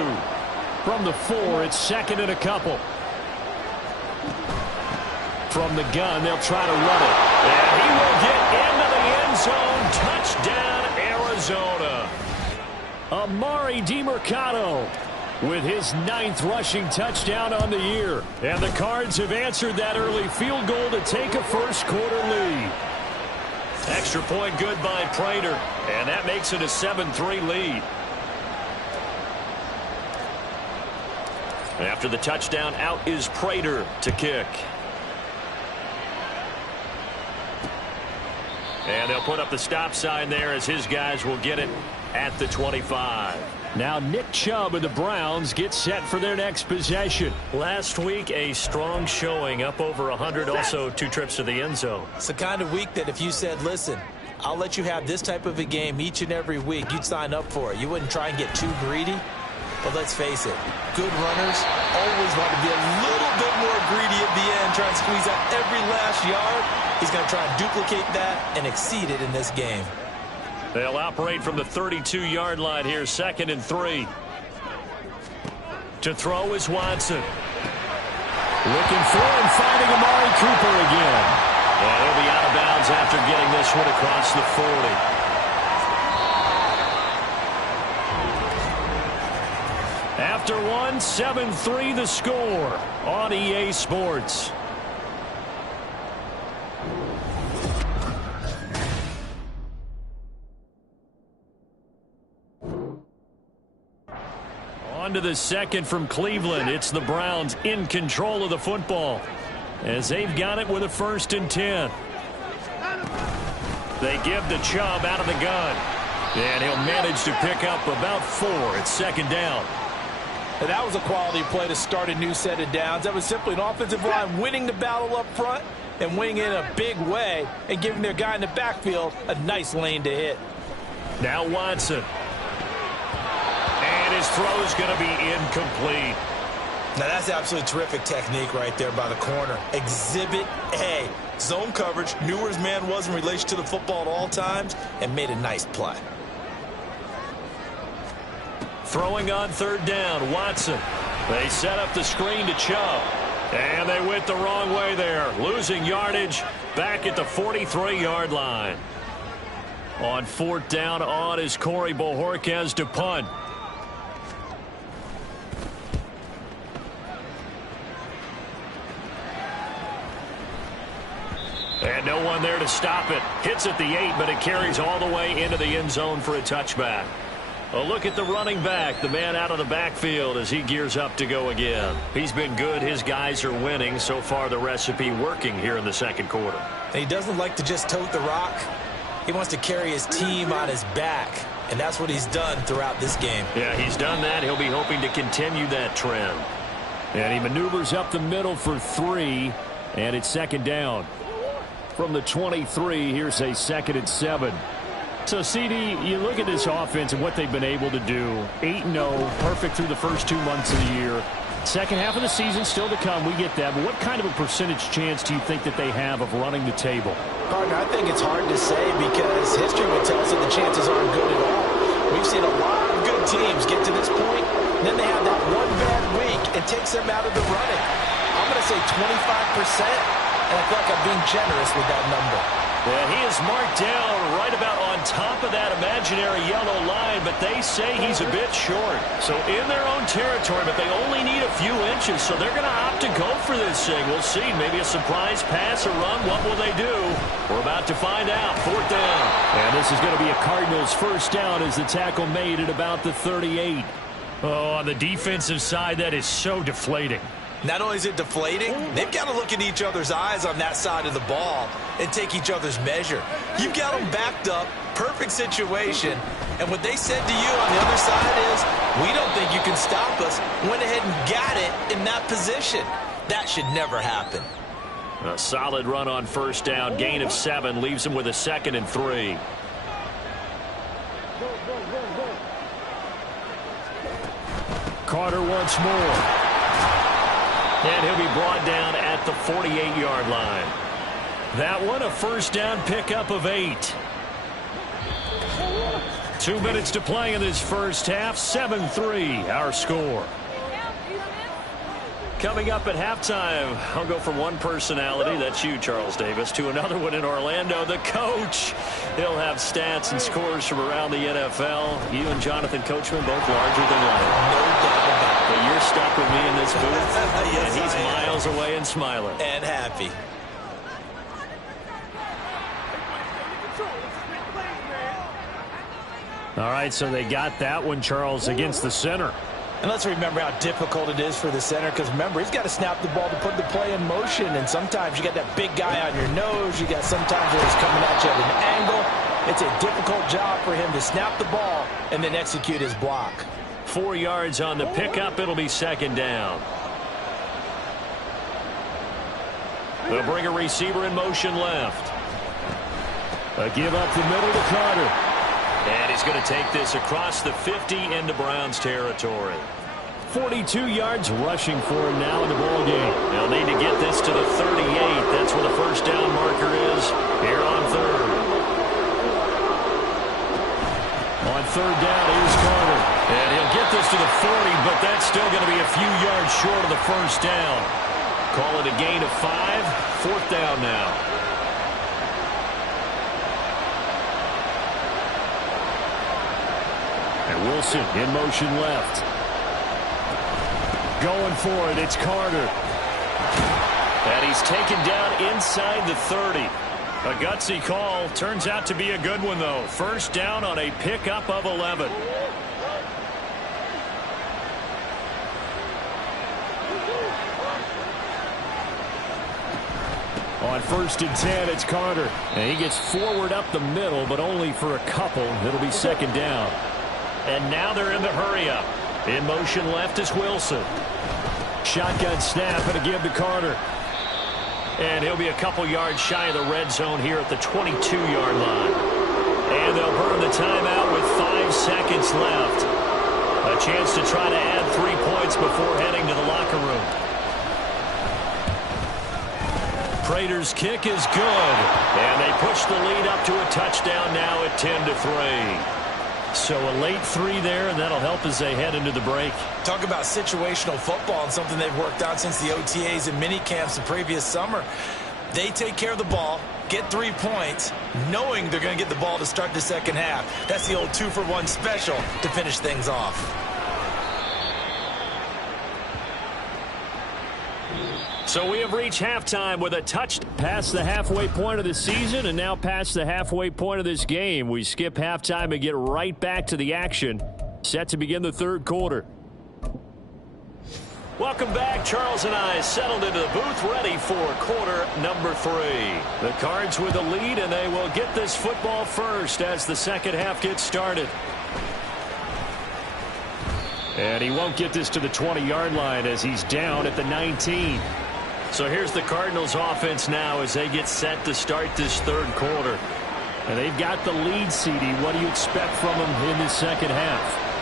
From the 4, it's 2nd and a couple. From the gun, they'll try to run it. And he will get into the end zone. Touchdown, Arizona. Amari DiMercato with his 9th rushing touchdown on the year. And the Cards have answered that early field goal to take a first-quarter lead. Extra point good by Prater. And that makes it a 7-3 lead. After the touchdown, out is Prater to kick. And they'll put up the stop sign there as his guys will get it at the 25. Now Nick Chubb and the Browns get set for their next possession. Last week, a strong showing, up over 100, also 2 trips to the end zone. It's the kind of week that if you said, listen, I'll let you have this type of a game each and every week, you'd sign up for it. You wouldn't try and get too greedy. But let's face it, good runners always want to be a little bit more greedy at the end, try and squeeze out every last yard. He's going to try and duplicate that and exceed it in this game. They'll operate from the 32-yard line here, 2nd and 3. To throw is Watson. Looking for and finding Amari Cooper again. And he'll be out of bounds after getting this one across the 40. After 7-3 the score on EA Sports. On to the second from Cleveland. It's the Browns in control of the football as they've got it with a 1st and 10. They give to Chubb out of the gun. And he'll manage to pick up about 4. It's 2nd down. And that was a quality play to start a new set of downs. That was simply an offensive line winning the battle up front and winning in a big way and giving their guy in the backfield a nice lane to hit. Now Watson. And his throw is going to be incomplete. Now that's absolutely terrific technique right there by the corner. Exhibit A. Zone coverage, knew where his man was in relation to the football at all times, and made a nice play. Throwing on 3rd down, Watson. They set up the screen to Chubb. And they went the wrong way there. Losing yardage back at the 43-yard line. On 4th down, on is Corey Bojorquez to punt. And no one there to stop it. Hits at the 8, but it carries all the way into the end zone for a touchback. A look at the running back, the man out of the backfield as he gears up to go again. He's been good. His guys are winning. So far, the recipe working here in the 2nd quarter. He doesn't like to just tote the rock. He wants to carry his team on his back, and that's what he's done throughout this game. Yeah, he's done that. He'll be hoping to continue that trend. And he maneuvers up the middle for 3, and it's 2nd down. From the 23, here's a 2nd and 7. So, CD, you look at this offense and what they've been able to do. 8-0, perfect through the first 2 months of the year. Second half of the season still to come. We get that. But what kind of a percentage chance do you think that they have of running the table? Partner, I think it's hard to say because history would tell us that the chances aren't good at all. We've seen a lot of good teams get to this point, and then they have that one bad week and takes them out of the running. I'm going to say 25%, and I feel like I'm being generous with that number. Yeah, he is marked down right about on top of that imaginary yellow line, but they say he's a bit short. So in their own territory, but they only need a few inches, so they're going to opt to go for this thing. We'll see. Maybe a surprise pass or run. What will they do? We're about to find out. 4th down. And this is going to be a Cardinals 1st down as the tackle made at about the 38. Oh, on the defensive side, that is so deflating. Not only is it deflating, they've got to look in each other's eyes on that side of the ball and take each other's measure. You've got them backed up, perfect situation, and what they said to you on the other side is, we don't think you can stop us. Went ahead and got it in that position. That should never happen. A solid run on first down. Gain of 7 leaves him with a 2nd and 3. Carter once more. And he'll be brought down at the 48-yard line. That one a first down pickup of 8. 2 minutes to play in this first half. 7-3 our score. Coming up at halftime, I'll go from one personality, that's you, Charles Davis, to another one in Orlando, the coach. He'll have stats and scores from around the NFL. You and Jonathan Coachman both larger than life. No doubt about it. But you're stuck with me in this booth, Yes, and he's I am. miles away and smiling. And happy. All right, so they got that one, Charles, against the center. And let's remember how difficult it is for the center, because remember, he's got to snap the ball to put the play in motion, and sometimes you got that big guy on your nose. You got sometimes where he's coming at you at an angle. It's a difficult job for him to snap the ball and then execute his block. 4 yards on the pickup. It'll be 2nd down. They'll bring a receiver in motion left. A give up the middle to Carter. And he's going to take this across the 50 into Browns territory. 42 yards rushing for him now in the ball game. They'll need to get this to the 38. That's where the first down marker is here on 3rd. On 3rd down, here's Carter. And he'll get this to the 40, but that's still going to be a few yards short of the first down. Call it a gain of 5. 4th down now. And Wilson in motion left. Going for it, it's Carter. And he's taken down inside the 30. A gutsy call. Turns out to be a good one, though. First down on a pickup of 11. On 1st and 10, it's Carter. And he gets forward up the middle, but only for a couple. It'll be 2nd down. And now they're in the hurry-up. In motion left is Wilson. Shotgun snap and a give to Carter. And he'll be a couple yards shy of the red zone here at the 22-yard line. And they'll burn the timeout with 5 seconds left. A chance to try to add 3 points before heading to the locker room. Prater's kick is good. And they push the lead up to a touchdown now at 10-3. So a late 3 there, and that'll help as they head into the break. Talk about situational football and something they've worked on since the OTAs and mini camps the previous summer. They take care of the ball, get 3 points, knowing they're going to get the ball to start the second half. That's the old 2-for-1 special to finish things off. So we have reached halftime with a touchdown. Past the halfway point of the season and now past the halfway point of this game. We skip halftime and get right back to the action. Set to begin the 3rd quarter. Welcome back. Charles and I settled into the booth ready for quarter number 3. The Cards with the lead, and they will get this football first as the second half gets started. And he won't get this to the 20-yard line as he's down at the 19. So here's the Cardinals offense now as they get set to start this 3rd quarter. And they've got the lead, CD. What do you expect from them in the second half?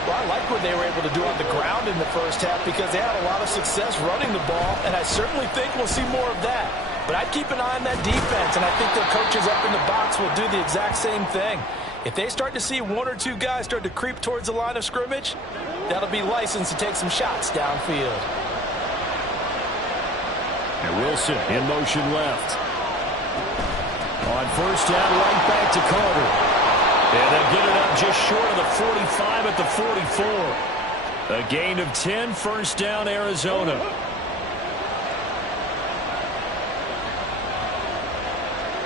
Well, I like what they were able to do on the ground in the first half because they had a lot of success running the ball, and I certainly think we'll see more of that. But I'd keep an eye on that defense, and I think their coaches up in the box will do the exact same thing. If they start to see 1 or 2 guys start to creep towards the line of scrimmage, that'll be licensed to take some shots downfield. And Wilson in motion left. On 1st down, right back to Carter. And they'll get it up just short of the 45 at the 44. A gain of 10, first down, Arizona.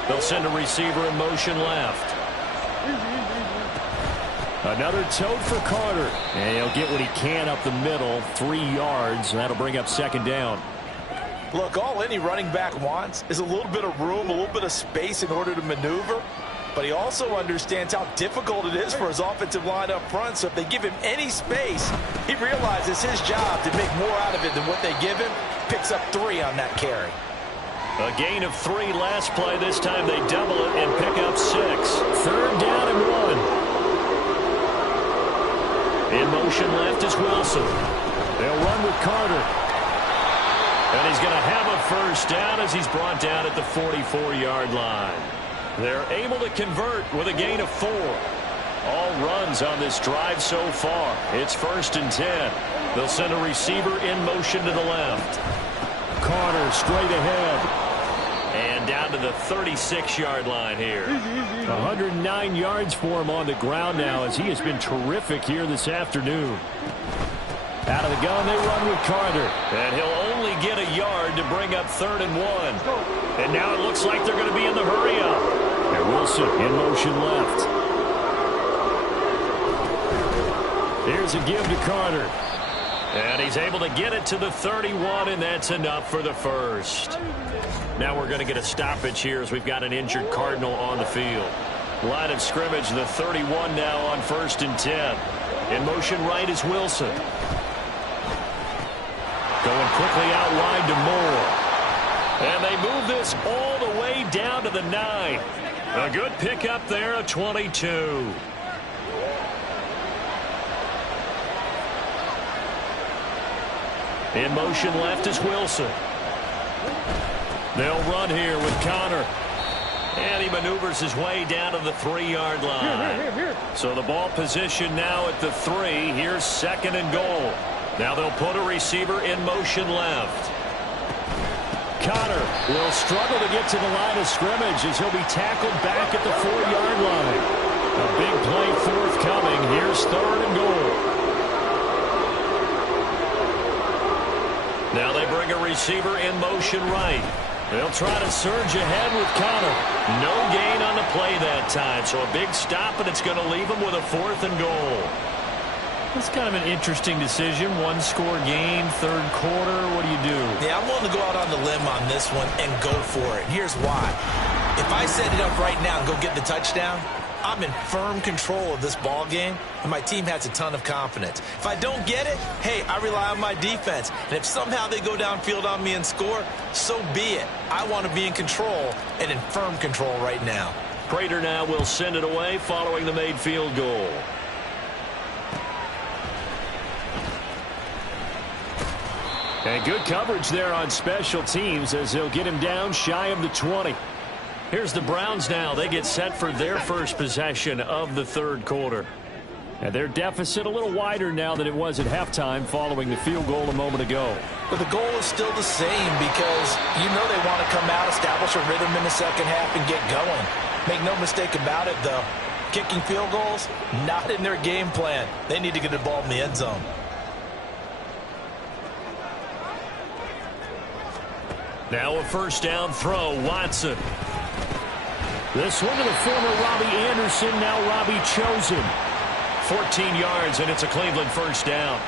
They'll send a receiver in motion left. Another tote for Carter. And he'll get what he can up the middle, 3 yards. That'll bring up 2nd down. Look, all any running back wants is a little bit of room, a little bit of space in order to maneuver. But he also understands how difficult it is for his offensive line up front. So if they give him any space, he realizes his job to make more out of it than what they give him. Picks up 3 on that carry. A gain of 3 last play. This time they double it and pick up 6. 3rd down and 1. In motion left is Wilson. They'll run with Carter. And he's going to have a first down as he's brought down at the 44-yard line. They're able to convert with a gain of 4. All runs on this drive so far. It's 1st and 10. They'll send a receiver in motion to the left. Carter straight ahead. And down to the 36-yard line here. 109 yards for him on the ground now as he has been terrific here this afternoon. Out of the gun, they run with Carter. And he'll only get a yard to bring up 3rd and 1. And now it looks like they're going to be in the hurry-up. And Wilson in motion left. Here's a give to Carter. And he's able to get it to the 31, and that's enough for the first. Now we're going to get a stoppage here as we've got an injured Cardinal on the field. Line of scrimmage, the 31 now on 1st and 10. In motion right is Wilson. Going quickly out wide to Moore. And they move this all the way down to the 9. A good pickup there, a 22. In motion left is Wilson. They'll run here with Connor. And he maneuvers his way down to the 3-yard line. So the ball position now at the 3. Here's 2nd and goal. Now they'll put a receiver in motion left. Connor will struggle to get to the line of scrimmage as he'll be tackled back at the 4-yard line. A big play forthcoming. Here's 3rd and goal. Now they bring a receiver in motion right. They'll try to surge ahead with Connor. No gain on the play that time. So a big stop, and it's going to leave them with a 4th and goal. That's kind of an interesting decision. 1-score game, 3rd quarter. What do you do? Yeah, I'm willing to go out on the limb on this one and go for it. Here's why. If I set it up right now and go get the touchdown, I'm in firm control of this ball game, and my team has a ton of confidence. If I don't get it, hey, I rely on my defense. And if somehow they go downfield on me and score, so be it. I want to be in control and in firm control right now. Prater now will send it away following the made field goal. And good coverage there on special teams as they'll get him down shy of the 20. Here's the Browns now. They get set for their first possession of the 3rd quarter. And their deficit a little wider now than it was at halftime following the field goal a moment ago. But the goal is still the same because you know they want to come out, establish a rhythm in the 2nd half, and get going. Make no mistake about it, though. Kicking field goals, not in their game plan. They need to get the ball in the end zone. Now a 1st down throw, Watson. This one to the former Robbie Anderson, now Robbie Chosen. 14 yards, and it's a Cleveland 1st down.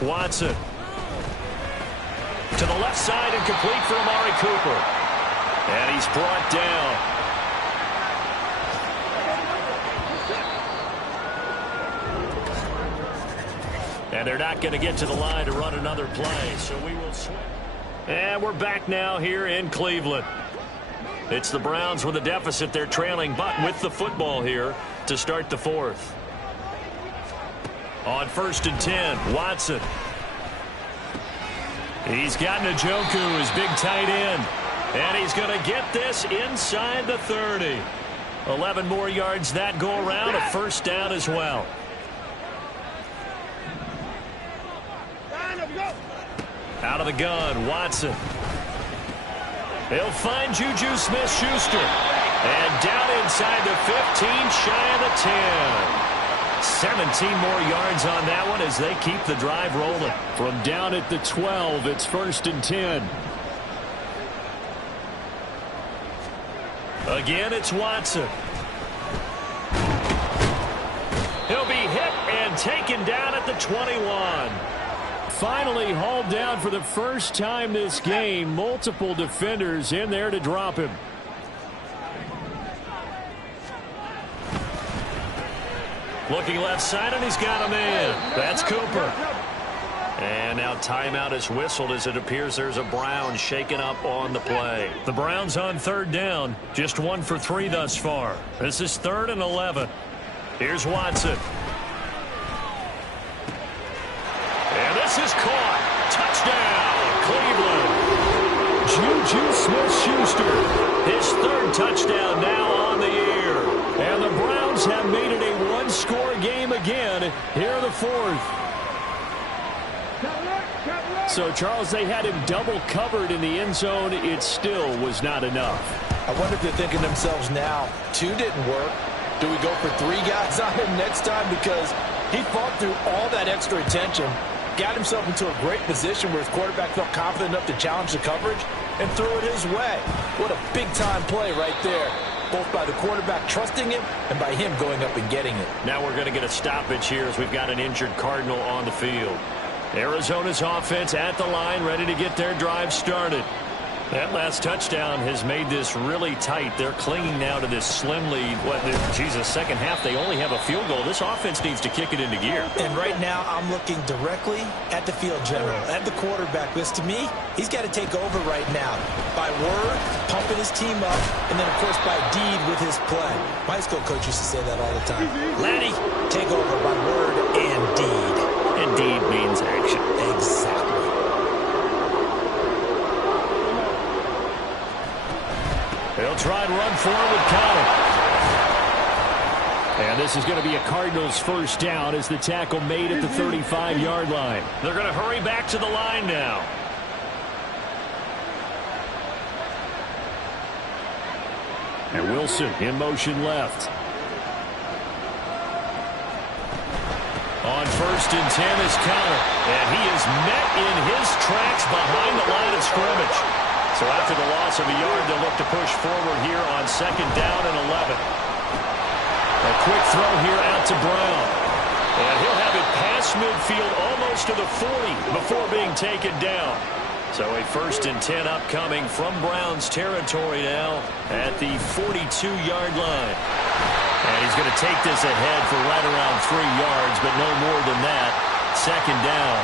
Watson. To the left side and complete for Amari Cooper. And he's brought down. And they're not going to get to the line to run another play, so we will switch. And we're back now here in Cleveland. It's the Browns with a deficit. They're trailing, but with the football here to start the 4th. On 1st and 10, Watson. He's got Njoku, his big tight end. And he's going to get this inside the 30. 11 more yards that go around, a 1st down as well. Out of the gun, Watson. He'll find Juju Smith-Schuster. And down inside the 15, shy of the 10. 17 more yards on that one as they keep the drive rolling. From down at the 12, it's 1st and 10. Again, it's Watson. He'll be hit and and taken down at the 21. Finally hauled down for the first time this game. Multiple defenders in there to drop him. Looking left side, and he's got a man. That's Cooper. And now timeout is whistled as it appears there's a Brown shaken up on the play. The Browns on third down. Just 1 for 3 thus far. This is 3rd and 11. Here's Watson. And this is caught. Touchdown, Cleveland. Juju Smith-Schuster. His 3rd touchdown now on the year. And the Browns have made it a one-score game again. Here are the 4th. So, Charles, they had him double covered in the end zone. It still was not enough. I wonder if they're thinking to themselves now, 2 didn't work. Do we go for 3 guys on him next time? Because he fought through all that extra attention, got himself into a great position where his quarterback felt confident enough to challenge the coverage and threw it his way. What a big-time play right there, both by the quarterback trusting him and by him going up and getting it. Now we're going to get a stoppage here as we've got an injured Cardinal on the field. Arizona's offense at the line, ready to get their drive started. That last touchdown has made this really tight. They're clinging now to this slim lead. Second half, they only have a field goal. This offense needs to kick it into gear. And right now, I'm looking directly at the field general, at the quarterback. Because to me, he's got to take over right now. By word, pumping his team up, and then, of course, by deed with his play. My high school coach used to say that all the time. Laddie, take over by word and deed. And deed means action. Exactly. They'll try and run forward with Connor. And this is going to be a Cardinals first down as the tackle made at the 35-yard line. They're going to hurry back to the line now. And Wilson in motion left. On 1st and 10 is Connor. And he is met in his tracks behind the line of scrimmage. So after the loss of a yard, they'll look to push forward here on 2nd down and 11. A quick throw here out to Brown. And he'll have it past midfield almost to the 40 before being taken down. So a 1st and 10 upcoming from Brown's territory now at the 42-yard line. And he's going to take this ahead for right around 3 yards, but no more than that. 2nd down.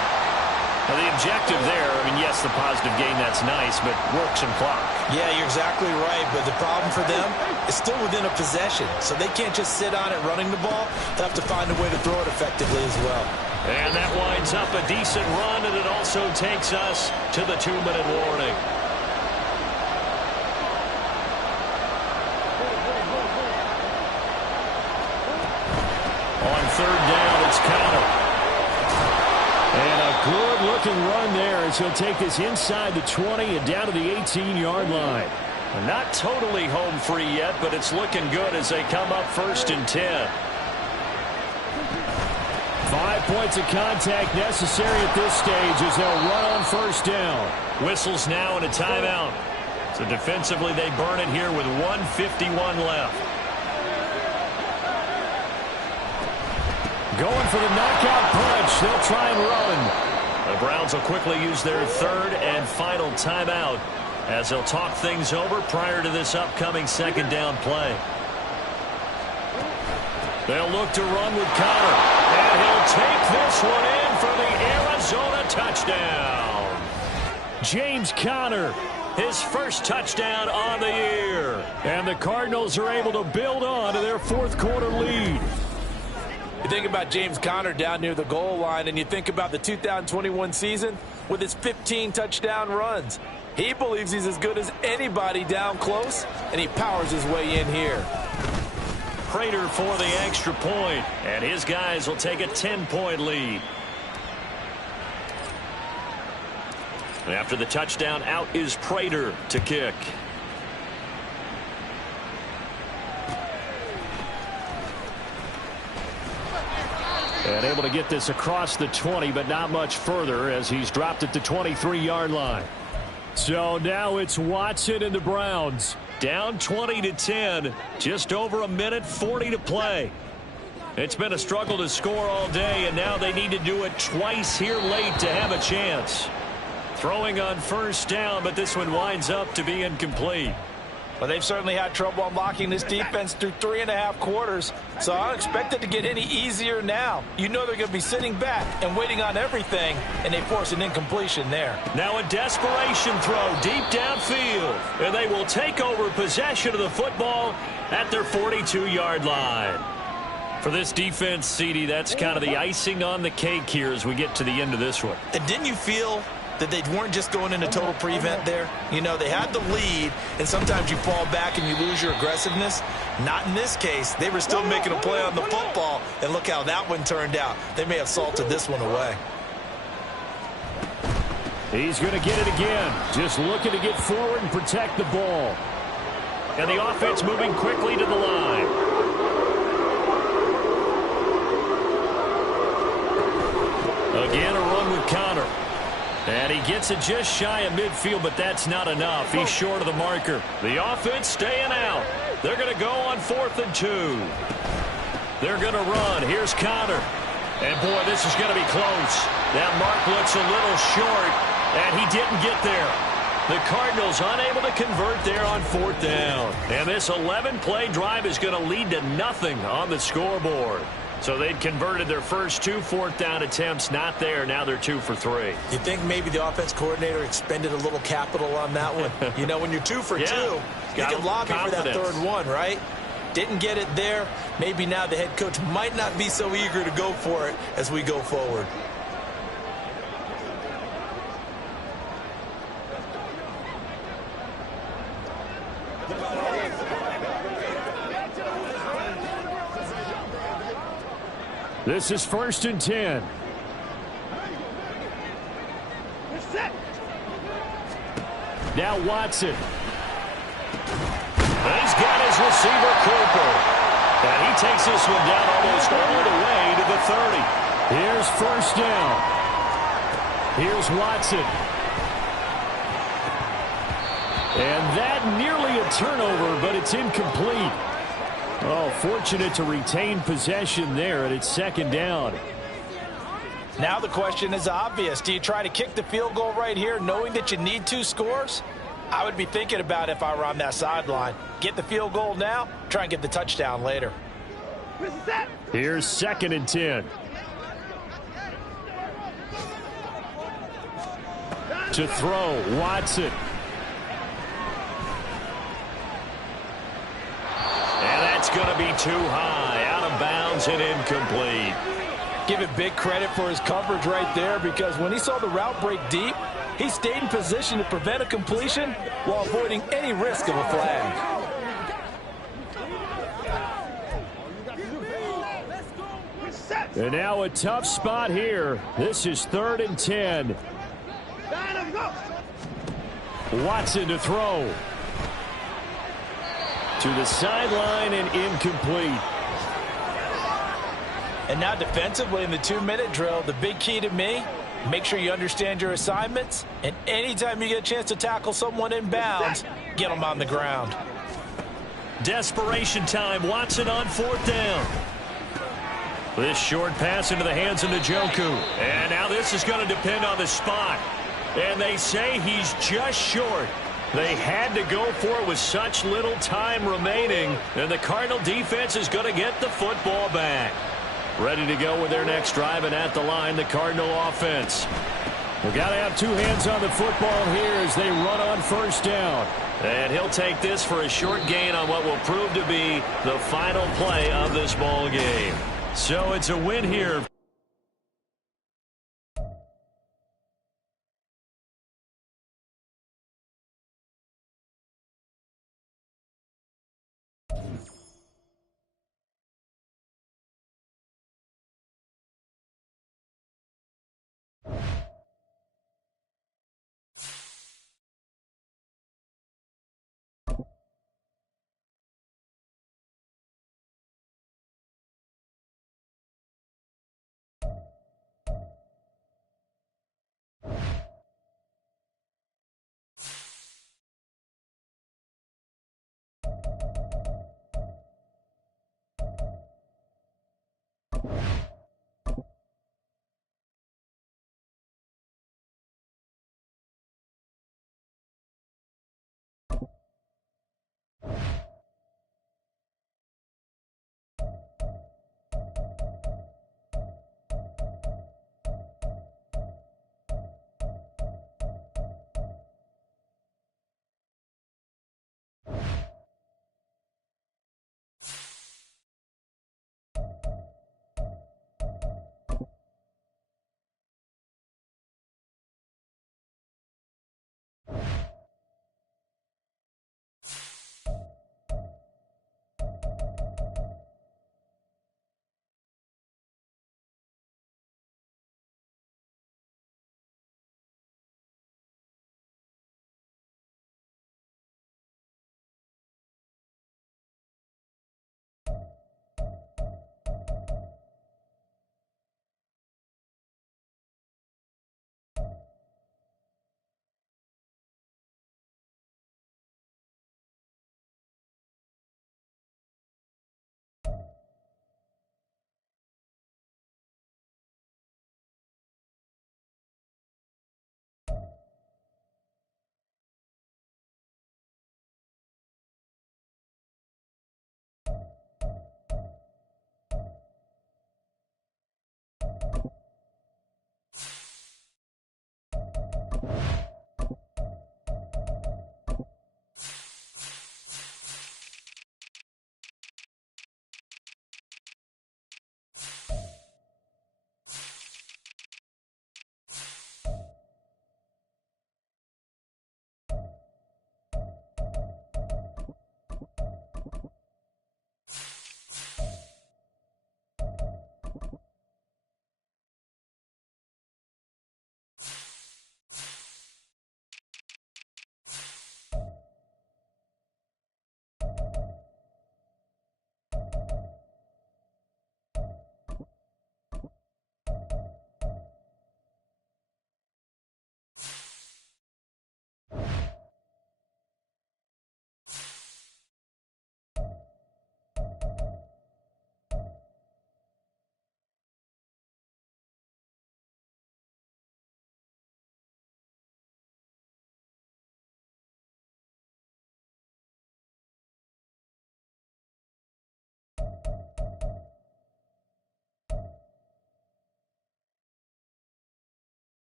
Now the objective there, yes, the positive gain, that's nice, but work some clock. Yeah, you're exactly right, but the problem for them is still within a possession, so they can't just sit on it running the ball. They'll have to find a way to throw it effectively as well. And that winds up a decent run, and it also takes us to the 2-minute warning. On 3rd down, it's Connor. And a good-looking run there as he'll take this inside the 20 and down to the 18-yard line. Not totally home free yet, but it's looking good as they come up 1st and 10. 5 points of contact necessary at this stage as they'll run on 1st down. Whistles now and a timeout. So defensively, they burn it here with 1:51 left. Going for the knockout punch. They'll try and run. The Browns will quickly use their 3rd and final timeout as they'll talk things over prior to this upcoming 2nd down play. They'll look to run with Connor. And he'll take this one in for the Arizona touchdown. James Conner, his 1st touchdown on the year. And the Cardinals are able to build on to their 4th quarter lead. You think about James Conner down near the goal line, and you think about the 2021 season with his 15 touchdown runs. He believes he's as good as anybody down close, and he powers his way in here. Prater for the extra point, and his guys will take a 10-point lead. After the touchdown, out is Prater to kick. And able to get this across the 20, but not much further as he's dropped at the 23-yard line. So now it's Watson and the Browns. Down 20-10, just over a minute 40 to play. It's been a struggle to score all day, and now they need to do it twice here late to have a chance. Throwing on first down, but this one winds up to be incomplete. Well, they've certainly had trouble unlocking this defense through 3.5 quarters, so I don't expect it to get any easier now. You know they're going to be sitting back and waiting on everything, and they force an incompletion there. Now a desperation throw deep downfield, and they will take over possession of the football at their 42-yard line. For this defense, CD, that's kind of the icing on the cake here as we get to the end of this one. And didn't you feel that they weren't just going into total prevent there? You know, they had the lead, and sometimes you fall back and you lose your aggressiveness. Not in this case. They were still making a play on the football, and look how that one turned out. They may have salted this one away. He's going to get it again. Just looking to get forward and protect the ball. And the offense moving quickly to the line. Again, a run with Connor. And he gets it just shy of midfield, but that's not enough. He's short of the marker. The offense staying out. They're going to go on 4th and 2. They're going to run. Here's Connor. And, boy, this is going to be close. That mark looks a little short, and he didn't get there. The Cardinals unable to convert there on 4th down. And this 11-play drive is going to lead to nothing on the scoreboard. So they'd converted their first 2 4th-down attempts, not there. Now they're 2 for 3. You think maybe the offense coordinator expended a little capital on that one? You know, when you're 2 for 2, you can lobby for that 3rd one, right? Didn't get it there. Maybe now the head coach might not be so eager to go for it as we go forward. This is 1st and 10. Now Watson. He's got his receiver, Cooper. And he takes this one down almost all the way to the 30. Here's 1st down. Here's Watson. And that nearly a turnover, but it's incomplete. Oh, fortunate to retain possession there, and it's 2nd down. Now the question is obvious. Do you try to kick the field goal right here knowing that you need 2 scores? I would be thinking about it if I were on that sideline. Get the field goal now, try and get the touchdown later. Here's 2nd and 10. To throw, Watson. It's going to be too high, out of bounds and incomplete. Give it big credit for his coverage right there, because when he saw the route break deep, he stayed in position to prevent a completion while avoiding any risk of a flag. And now a tough spot here. This is 3rd and 10. Watson to throw. To the sideline and incomplete. And now defensively in the 2-minute drill, the big key to me, make sure you understand your assignments, and anytime you get a chance to tackle someone in bounds, get them on the ground. Desperation time. Watson on 4th down. This short pass into the hands of Njoku. And now this is going to depend on the spot. And they say he's just short. They had to go for it with such little time remaining, and the Cardinal defense is going to get the football back. Ready to go with their next drive, and at the line, the Cardinal offense. We've got to have 2 hands on the football here as they run on 1st down. And he'll take this for a short gain on what will prove to be the final play of this ball game. So it's a win here.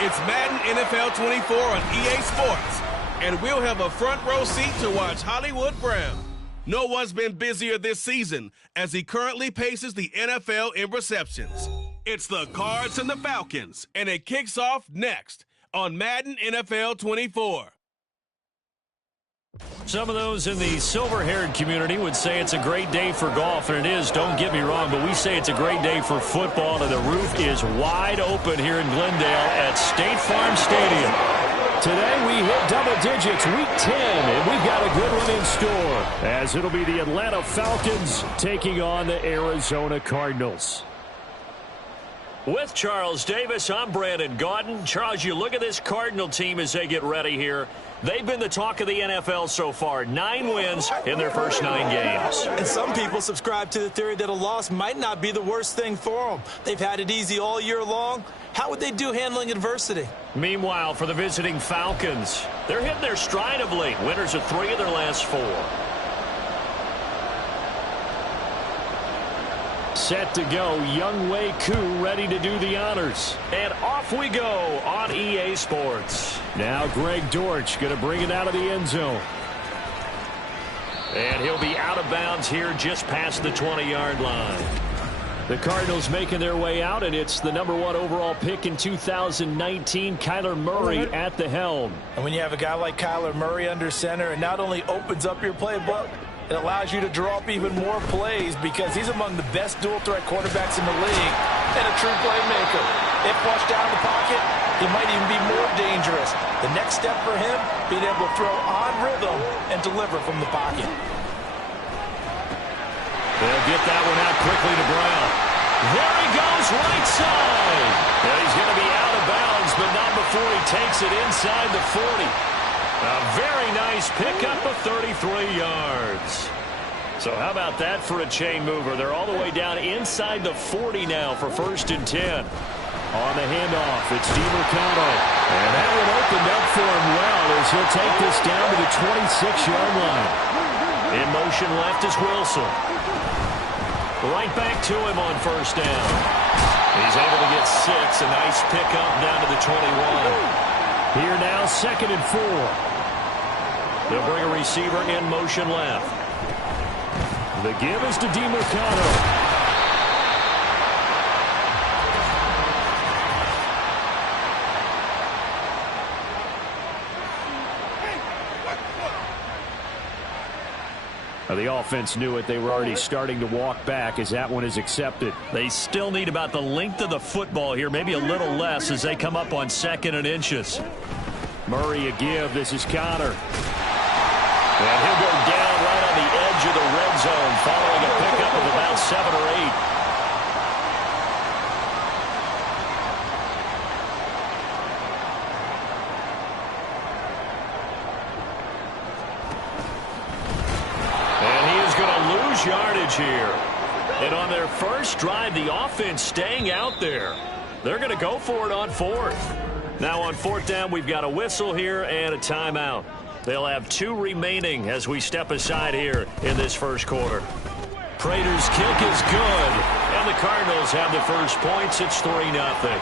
It's Madden NFL 24 on EA Sports, and we'll have a front row seat to watch Hollywood Brown. No one's been busier this season as he currently paces the NFL in receptions. It's the Cards and the Falcons, and it kicks off next on Madden NFL 24. Some of those in the silver-haired community would say it's a great day for golf, and it is, don't get me wrong, but we say it's a great day for football, and the roof is wide open here in Glendale at State Farm Stadium. Today we hit double digits, week 10, and we've got a good one in store, as it'll be the Atlanta Falcons taking on the Arizona Cardinals. With Charles Davis, I'm Brandon Gaudin. Charles, you look at this Cardinal team as they get ready here. They've been the talk of the NFL so far. 9 wins in their first 9 games. And some people subscribe to the theory that a loss might not be the worst thing for them. They've had it easy all year long. How would they do handling adversity? Meanwhile, for the visiting Falcons, they're hitting their stride of late. Winners of 3 of their last 4. Set to go, Younghoe Koo ready to do the honors. And off we go on EA Sports. Now Greg Dortch going to bring it out of the end zone. And he'll be out of bounds here just past the 20-yard line. The Cardinals making their way out, and it's the number 1 overall pick in 2019, Kyler Murray at the helm. And when you have a guy like Kyler Murray under center, it not only opens up your playbook, it allows you to draw up even more plays because he's among the best dual-threat quarterbacks in the league and a true playmaker. If flushed down the pocket, he might even be more dangerous. The next step for him, being able to throw on rhythm and deliver from the pocket. They'll get that one out quickly to Brown. There he goes, right side. And he's going to be out of bounds, but not before he takes it inside the 40. A very nice pickup of 33 yards. So how about that for a chain mover? They're all the way down inside the 40 now for 1st and 10. On the handoff, it's DiMercato. And that one opened up for him well as he'll take this down to the 26-yard line. In motion left is Wilson. Right back to him on 1st down. He's able to get 6. A nice pickup down to the 21. Here now, 2nd and 4. They'll bring a receiver in motion left. The give is to DiMercato. The offense knew it. They were already starting to walk back as that one is accepted. They still need about the length of the football here, maybe a little less as they come up on 2nd and inches. Murray a give. This is Connor. And he'll go down right on the edge of the red zone following a pickup of about 7 or 8. And he is going to lose yardage here. And on their first drive, the offense staying out there. They're going to go for it on 4th. Now on 4th down, we've got a whistle here and a timeout. They'll have 2 remaining as we step aside here in this first quarter. Prater's kick is good, and the Cardinals have the first points. It's 3-0.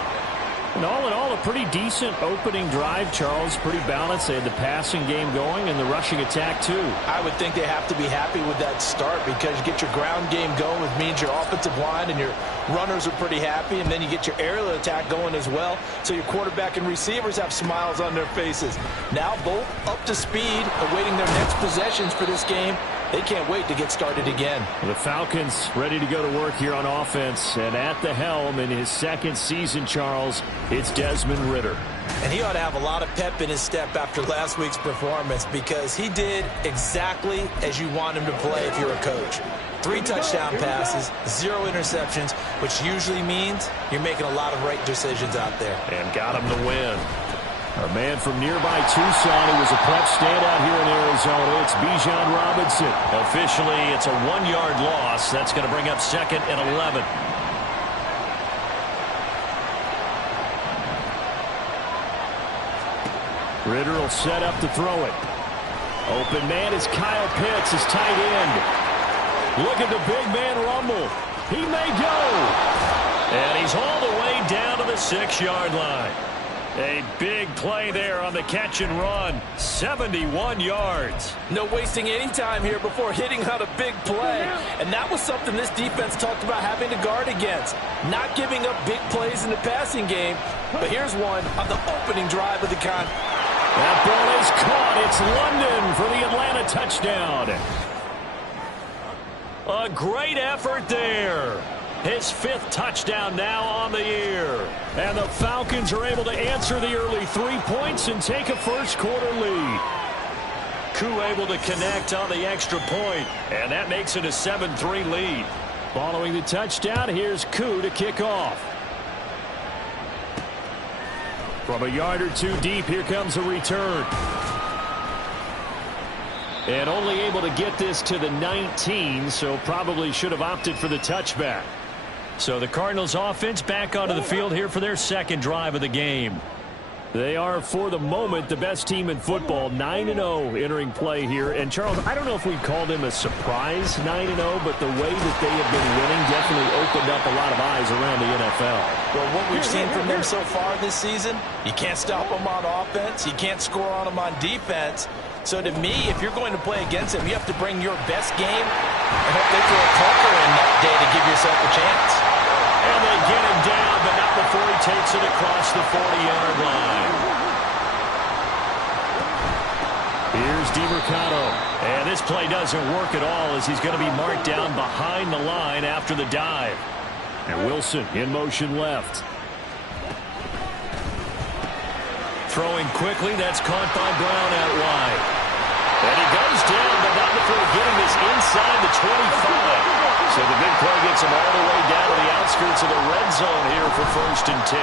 And all in all, a pretty decent opening drive, Charles. Pretty balanced. They had the passing game going and the rushing attack, too. I would think they have to be happy with that start because you get your ground game going, which means your offensive line and your runners are pretty happy, and then you get your aerial attack going as well, so your quarterback and receivers have smiles on their faces. Now both up to speed, awaiting their next possessions for this game. They can't wait to get started again. The Falcons ready to go to work here on offense, and at the helm in his 2nd season, Charles, it's Desmond Ridder. And he ought to have a lot of pep in his step after last week's performance because he did exactly as you want him to play if you're a coach. 3 touchdown passes, 0 interceptions, which usually means you're making a lot of right decisions out there. And got him the win. A man from nearby Tucson who was a prep standout here in Arizona. It's Bijan Robinson. Officially, it's a 1-yard loss. That's going to bring up 2nd and 11. Ridder will set up to throw it. Open man is Kyle Pitts, his tight end. Look at the big man rumble. He may go. And he's all the way down to the 6-yard line. A big play there on the catch and run. 71 yards. No wasting any time here before hitting on a big play. And that was something this defense talked about having to guard against. Not giving up big plays in the passing game. But here's one on the opening drive of the con. That ball is caught. It's London for the Atlanta touchdown. A great effort there. His 5th touchdown now on the year. And the Falcons are able to answer the early 3 points and take a first-quarter lead. Koo able to connect on the extra point, and that makes it a 7-3 lead. Following the touchdown, here's Koo to kick off. From a yard or two deep, here comes a return. And only able to get this to the 19, so probably should have opted for the touchback. So the Cardinals offense back onto the field here for their second drive of the game. They are, for the moment, the best team in football, 9-0 entering play here. And, Charles, I don't know if we'd call them a surprise 9-0, but the way that they have been winning definitely opened up a lot of eyes around the NFL. Well, what we've seen from them so far this season, you can't stop them on offense. You can't score on them on defense. So to me, if you're going to play against them, you have to bring your best game and hope they throw a clunker in that day to give yourself a chance. And they get him down, but not before he takes it across the 40-yard line. Here's DiMercato. And this play doesn't work at all as he's going to be marked down behind the line after the dive. And Wilson in motion left. Throwing quickly, that's caught by Brown out wide. And he goes down, but not before getting this inside the 25. So the big play gets him all the way down to the outskirts of the red zone here for 1st and 10.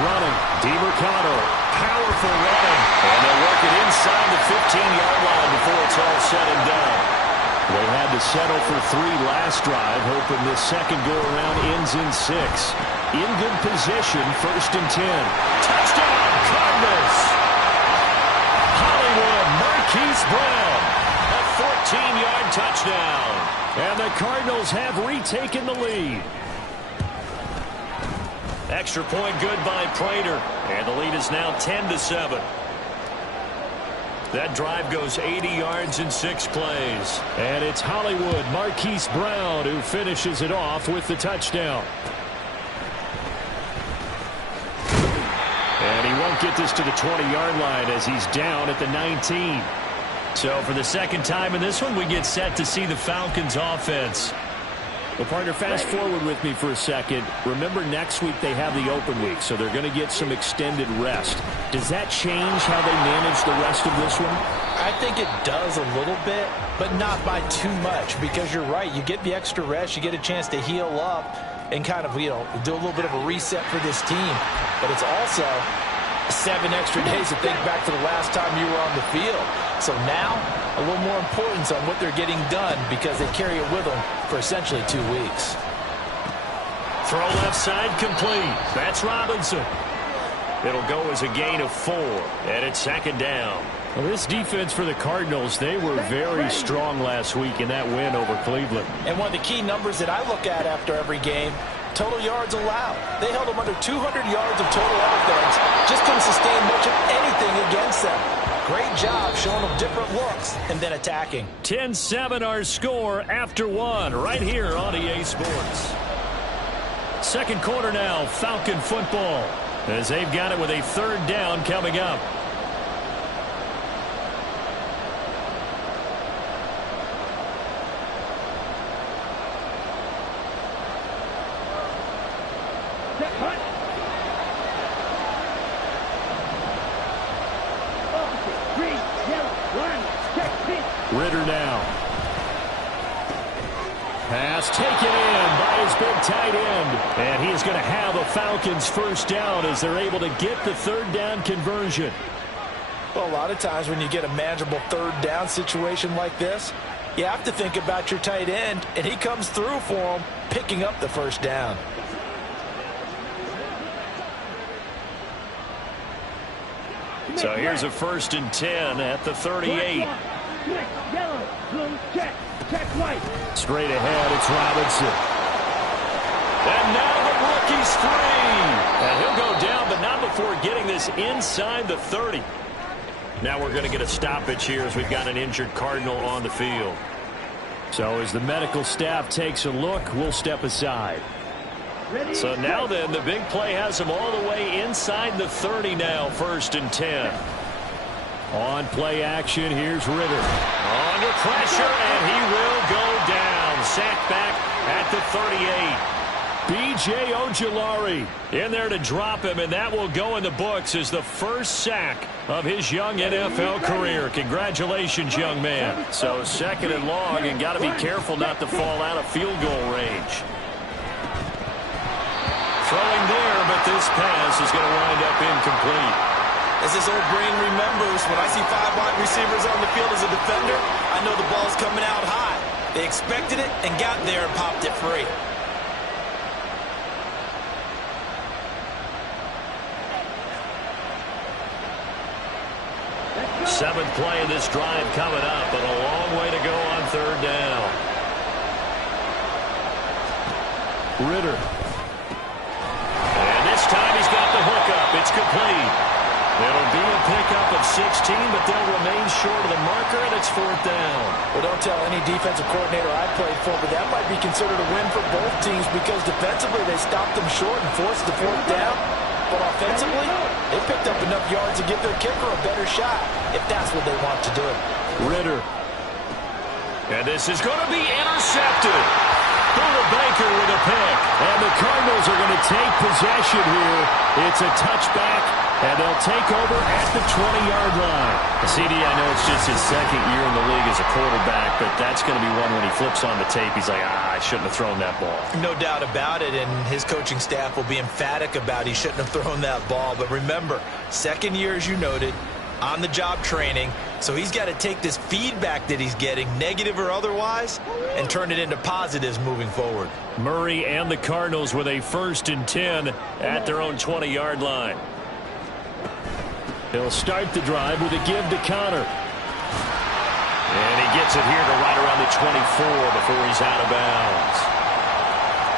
Running, DiMercato, powerful running. And they'll work it inside the 15-yard line before it's all said and done. They had to settle for 3 last drive, hoping this second go-around ends in 6. In good position, 1st and 10. Touchdown, Cardinals! Hollywood, Marquise Brown, a 14-yard touchdown. And the Cardinals have retaken the lead. Extra point good by Prater. And the lead is now 10-7. That drive goes 80 yards in 6 plays. And it's Hollywood, Marquise Brown, who finishes it off with the touchdown. And he won't get this to the 20-yard line as he's down at the 19. So for the second time in this one, we get set to see the Falcons offense. Well, partner, fast forward with me for a second. Remember, next week they have the open week, so they're going to get some extended rest. Does that change how they manage the rest of this one? I think it does a little bit, but not by too much, because you're right. You get the extra rest, you get a chance to heal up and kind of, do a little bit of a reset for this team. But it's also 7 extra days to think back to the last time you were on the field. So now, a little more importance on what they're getting done because they carry it with them for essentially 2 weeks. Throw left side complete. That's Robinson. It'll go as a gain of 4, and it's 2nd down. Well, this defense for the Cardinals, they were very strong last week in that win over Cleveland. And one of the key numbers that I look at after every game, total yards allowed. They held them under 200 yards of total offense. Just couldn't sustain much of anything against them. Great job showing them different looks and then attacking. 10-7 our score after 1 right here on EA Sports. Second quarter now, Falcon football, as they've got it with a 3rd down coming up. Ritter now. Pass taken in by his big tight end. And he is going to have a Falcons 1st down as they're able to get the 3rd down conversion. Well, a lot of times when you get a manageable 3rd down situation like this, you have to think about your tight end, and he comes through for him, picking up the 1st down. So here's a 1st and 10 at the 38. Straight ahead, it's Robinson. And now the rookie's free. And he'll go down, but not before getting this inside the 30. Now we're going to get a stoppage here as we've got an injured Cardinal on the field. So as the medical staff takes a look, we'll step aside. So now then, the big play has him all the way inside the 30 now, 1st and 10. On play action, here's Ritter. Under pressure, and he will go down. Sacked back at the 38. B.J. Ojulari in there to drop him, and that will go in the books as the first sack of his young NFL career. Congratulations, young man. So 2nd and long, and got to be careful not to fall out of field goal range. Throwing there, but this pass is going to wind up incomplete. As this old brain remembers, when I see 5 wide receivers on the field as a defender, I know the ball's coming out high. They expected it and got there and popped it free. Seventh play of this drive coming up, but a long way to go on 3rd down. Ritter. And this time he's got the hookup. It's complete. It'll be a pickup of 16, but they'll remain short of the marker, and it's 4th down. Well, don't tell any defensive coordinator I played for, but that might be considered a win for both teams because defensively they stopped them short and forced the 4th down. But offensively, they picked up enough yards to give their kicker a better shot, if that's what they want to do. Ritter. And this is going to be intercepted. Buda Baker with a pick. And the Cardinals are going to take possession here. It's a touchback, and they'll take over at the 20-yard line. CD, I know it's just his 2nd year in the league as a quarterback, but that's going to be one when he flips on the tape. He's like, I shouldn't have thrown that ball. No doubt about it, and his coaching staff will be emphatic about he shouldn't have thrown that ball. But remember, 2nd year, as you noted, on-the-job training, so he's got to take this feedback that he's getting, negative or otherwise, and turn it into positives moving forward. Murray and the Cardinals with a 1st and 10 at their own 20-yard line. He'll start the drive with a give to Connor. And he gets it here to right around the 24 before he's out of bounds.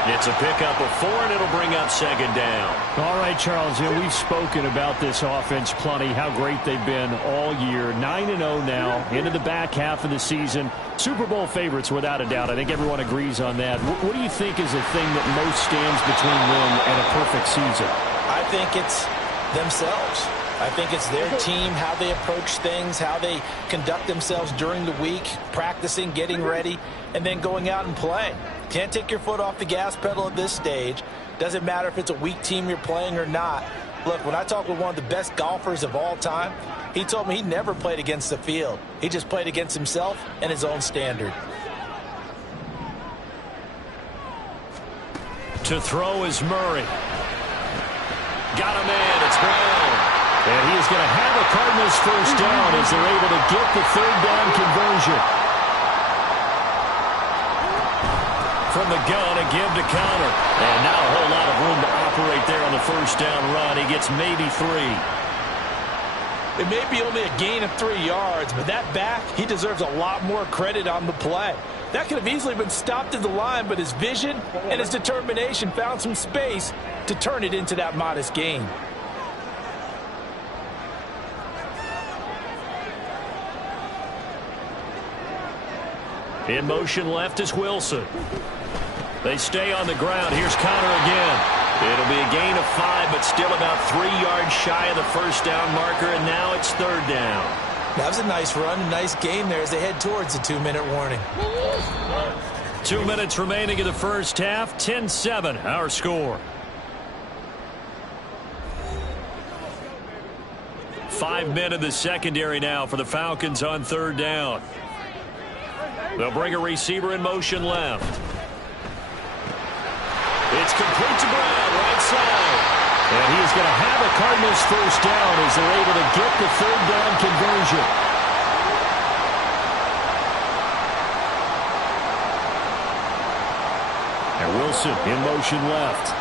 It's a pickup of 4, and it'll bring up 2nd down. All right, Charles, we've spoken about this offense plenty, how great they've been all year. 9-0 now, into the back half of the season. Super Bowl favorites, without a doubt. I think everyone agrees on that. What do you think is the thing that most stands between them and a perfect season? I think it's themselves. I think it's their team, how they approach things, how they conduct themselves during the week, practicing, getting ready, and then going out and playing. Can't take your foot off the gas pedal at this stage. Doesn't matter if it's a weak team you're playing or not. Look, when I talked with one of the best golfers of all time, he told me he never played against the field. He just played against himself and his own standard. To throw is Murray. Got a man. It's Brown. And he is going to have a Cardinals 1st down as they're able to get the 3rd down conversion. From the gun, a give to Connor. And not a whole lot of room to operate there on the 1st down run. He gets maybe 3. It may be only a gain of 3 yards, but that back, he deserves a lot more credit on the play. That could have easily been stopped at the line, but his vision and his determination found some space to turn it into that modest gain. In motion left is Wilson. They stay on the ground. Here's Connor again. It'll be a gain of 5, but still about 3 yards shy of the 1st down marker, and now it's 3rd down. That was a nice run, a nice game there as they head towards the 2-minute warning. 2 minutes remaining in the 1st half. 10-7, our score. 5 men in the secondary now for the Falcons on 3rd down. They'll bring a receiver in motion left. It's complete to Brown, right side. And he is going to have a Cardinals 1st down as they're able to get the 3rd down conversion. And Wilson in motion left.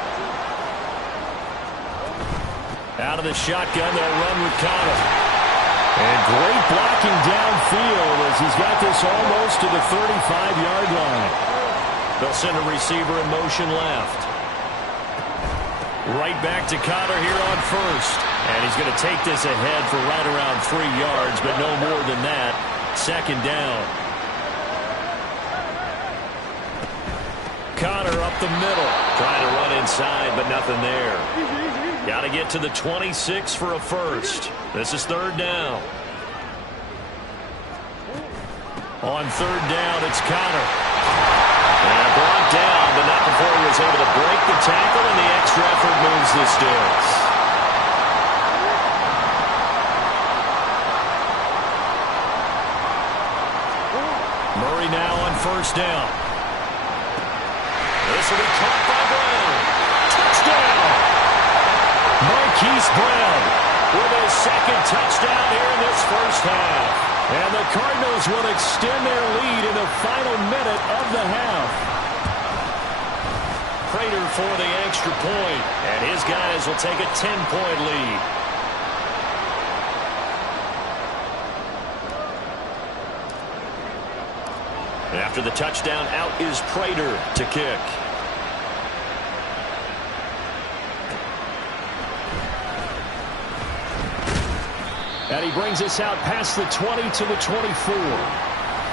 Out of the shotgun, they'll run with Connor. And great blocking downfield as he's got this almost to the 35-yard line. They'll send a receiver in motion left. Right back to Connor here on first. And he's going to take this ahead for right around 3 yards, but no more than that. Second down. Connor up the middle. Trying to run inside, but nothing there. Got to get to the 26 for a first. This is third down. On third down, it's Connor. And brought down, but not before he was able to break the tackle, and the extra effort moves the sticks. Murray now on first down. This will be caught by Brown. Touchdown! Marquise Brown with his second touchdown here in this first half. And the Cardinals will extend their lead in the final minute of the half. Prater for the extra point, and his guys will take a 10-point lead. After the touchdown, out is Prater to kick. And he brings us out past the 20 to the 24.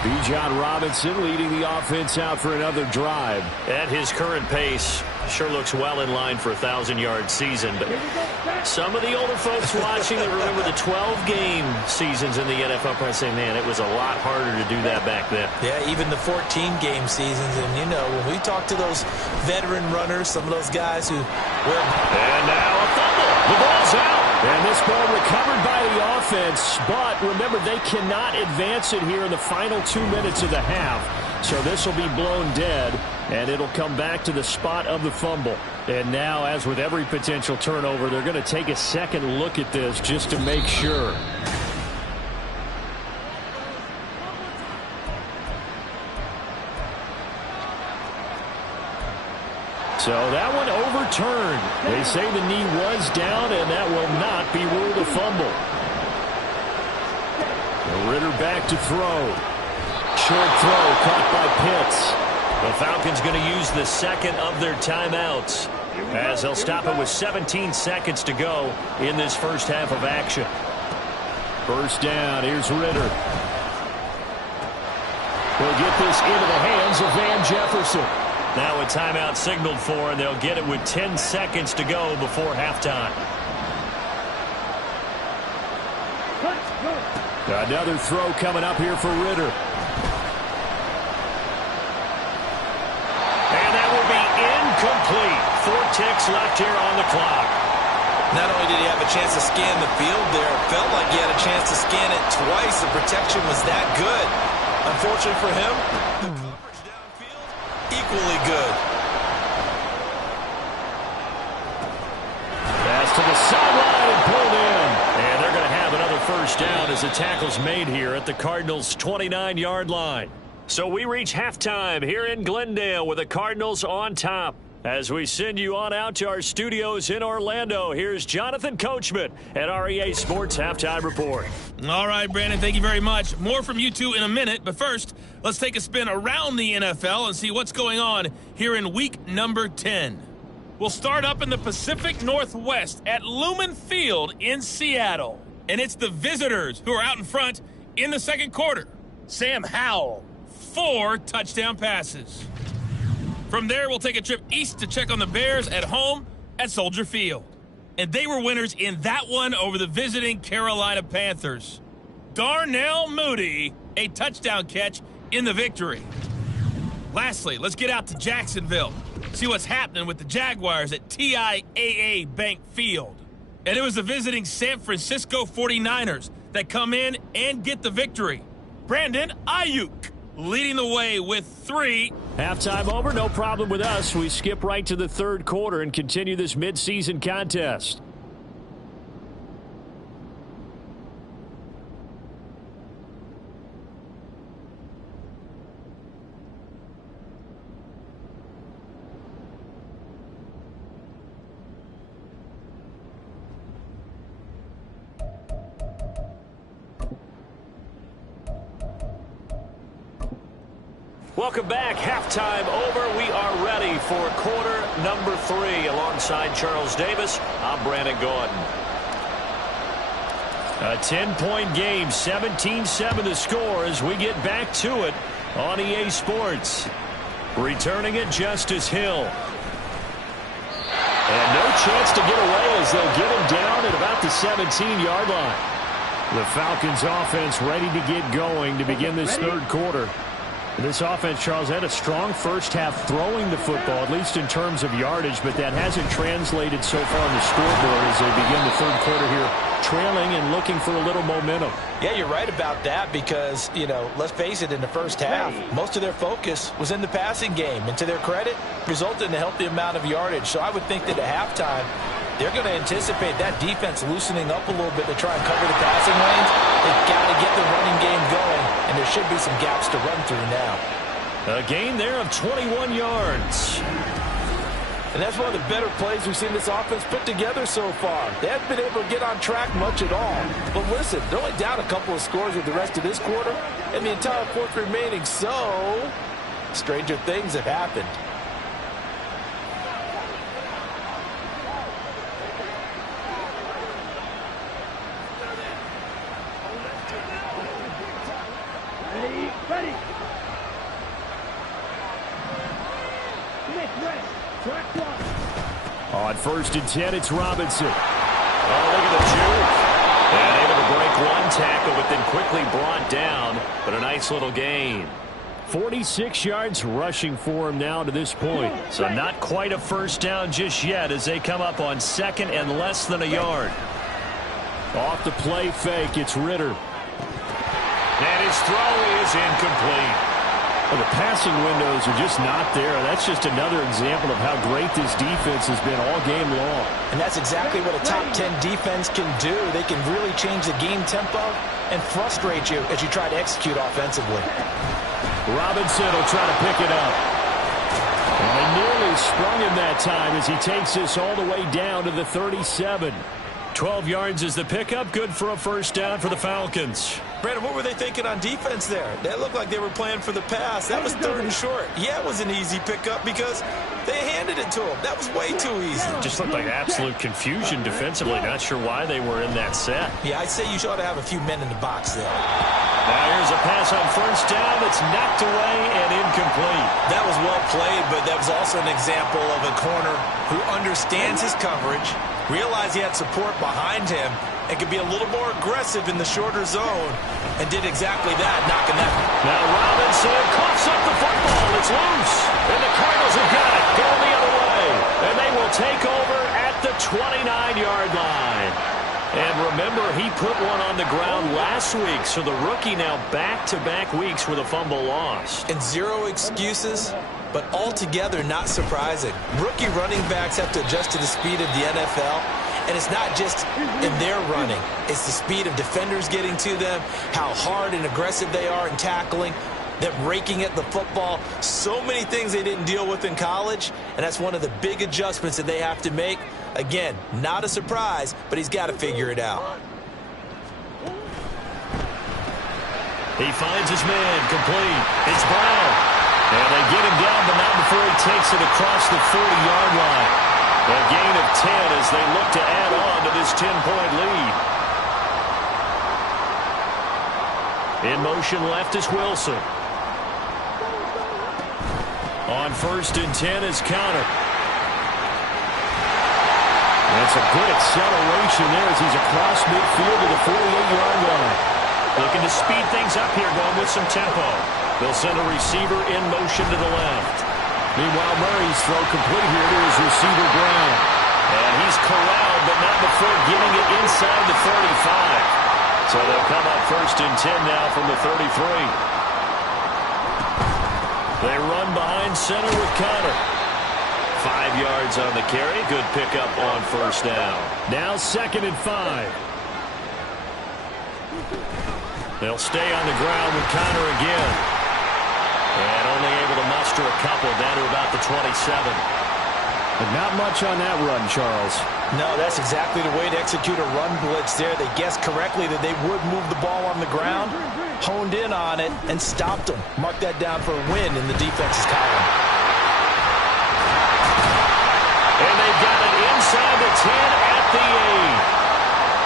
Bijan Robinson leading the offense out for another drive. At his current pace, sure looks well in line for a 1,000-yard season. But some of the older folks watching that remember the 12-game seasons in the NFL probably say, man, it was a lot harder to do that back then. Yeah, even the 14-game seasons. And, you know, when we talk to those veteran runners, some of those guys who were... And now a fumble. The ball's out. And this ball recovered by the offense, but remember, they cannot advance it here in the final 2 minutes of the half. So this will be blown dead, and it'll come back to the spot of the fumble. And now, as with every potential turnover, they're going to take a second look at this just to make sure. So that one overturned. They say the knee was down, and that will not be ruled a fumble. Ritter back to throw. Short throw caught by Pitts. The Falcons going to use the second of their timeouts, as they'll stop it with 17 seconds to go in this first half of action. First down, here's Ritter. They'll get this into the hands of Van Jefferson. Now a timeout signaled for, and they'll get it with 10 seconds to go before halftime. Another throw coming up here for Ritter. And that will be incomplete. 4 ticks left here on the clock. Not only did he have a chance to scan the field there, it felt like he had a chance to scan it twice. The protection was that good. Unfortunately for him, the coverage downfield, equally good. Pass to the sideline and pulled in. And they're going to have another first down as the tackle's made here at the Cardinals' 29-yard line. So we reach halftime here in Glendale with the Cardinals on top. As we send you on out to our studios in Orlando, here's Jonathan Coachman at our EA Sports Halftime Report. All right, Brandon, thank you very much. More from you two in a minute, but first, let's take a spin around the NFL and see what's going on here in week number 10. We'll start up in the Pacific Northwest at Lumen Field in Seattle. And it's the visitors who are out in front in the second quarter. Sam Howell, 4 touchdown passes. From there, we'll take a trip east to check on the Bears at home at Soldier Field. And they were winners in that one over the visiting Carolina Panthers. Darnell Mooney, a touchdown catch in the victory. Lastly, let's get out to Jacksonville. See what's happening with the Jaguars at TIAA Bank Field. And it was the visiting San Francisco 49ers that come in and get the victory. Brandon Ayuk leading the way with 3. Halftime over, no problem with us. We skip right to the third quarter and continue this midseason contest. Welcome back. Halftime over. We are ready for quarter number 3. Alongside Charles Davis, I'm Brandon Gordon. A 10-point game, 17-7 the score as we get back to it on EA Sports. Returning it, Justice Hill. And no chance to get away as they'll get him down at about the 17-yard line. The Falcons offense ready to get going to begin this third quarter. This offense, Charles, had a strong first half throwing the football, at least in terms of yardage, but that hasn't translated so far on the scoreboard as they begin the third quarter here, trailing and looking for a little momentum. Yeah, you're right about that because, you know, let's face it, in the first half, most of their focus was in the passing game. And to their credit, resulted in a healthy amount of yardage. So I would think that at halftime, they're going to anticipate that defense loosening up a little bit to try and cover the passing lanes. They've got to get the running game going, and there should be some gaps to run through now. A gain there of 21 yards. And that's one of the better plays we've seen this offense put together so far. They haven't been able to get on track much at all. But listen, they're only down a couple of scores with the rest of this quarter, and the entire fourth remaining. So, stranger things have happened. Ready. On 1st and 10, it's Robinson. Oh, look at the juke. And able to break one tackle, but then quickly brought down. But a nice little gain. 46 yards rushing for him now to this point. So not quite a first down just yet as they come up on 2nd and less than a yard. Off the play fake, it's Ritter. And his throw is incomplete. Well, the passing windows are just not there. That's just another example of how great this defense has been all game long. And that's exactly what a top 10 defense can do. They can really change the game tempo and frustrate you as you try to execute offensively. Robinson will try to pick it up. And they nearly sprung him that time as he takes this all the way down to the 37. 12 yards is the pickup. Good for a first down for the Falcons. Brandon, what were they thinking on defense there? That looked like they were playing for the pass. That was 3rd and short. Yeah, it was an easy pickup because they handed it to him. That was way too easy. Just looked like absolute confusion defensively. Not sure why they were in that set. Yeah, I'd say you ought to have a few men in the box there. Now here's a pass on first down that's knocked away and incomplete. That was well played, but that was also an example of a corner who understands his coverage, realized he had support behind him, and could be a little more aggressive in the shorter zone, and did exactly that, knocking that. Now Robinson coughs up the football. It's loose. And the Cardinals have got it. Going the other way. And they will take over at the 29-yard line. And remember, he put one on the ground last week, so the rookie now back-to-back weeks with a fumble lost. And zero excuses, but altogether not surprising. Rookie running backs have to adjust to the speed of the NFL, and it's not just in their running. It's the speed of defenders getting to them, how hard and aggressive they are in tackling, them raking at the football. So many things they didn't deal with in college, and that's one of the big adjustments that they have to make. Again, not a surprise, but he's got to figure it out. He finds his man, complete. It's Brown. And they get him down, but not before he takes it across the 40-yard line. A gain of 10 as they look to add on to this 10-point lead. In motion left is Wilson. On 1st and 10 is Counter. That's a good acceleration there as he's across midfield to the 48-yard line. Looking to speed things up here, going with some tempo. They'll send a receiver in motion to the left. Meanwhile, Murray's throw complete here to his receiver, Brown. And he's corralled, but not before getting it inside the 35. So they'll come up 1st and 10 now from the 33. They run behind center with Connor. 5 yards on the carry. Good pickup on first down. Now 2nd and 5. They'll stay on the ground with Connor again. And only able to muster a couple down to about the 27. But not much on that run, Charles. No, that's exactly the way to execute a run blitz there. They guessed correctly that they would move the ball on the ground, honed in on it and stopped him. Mark that down for a win in the defense's column. And they've got it inside the 10 at the 8.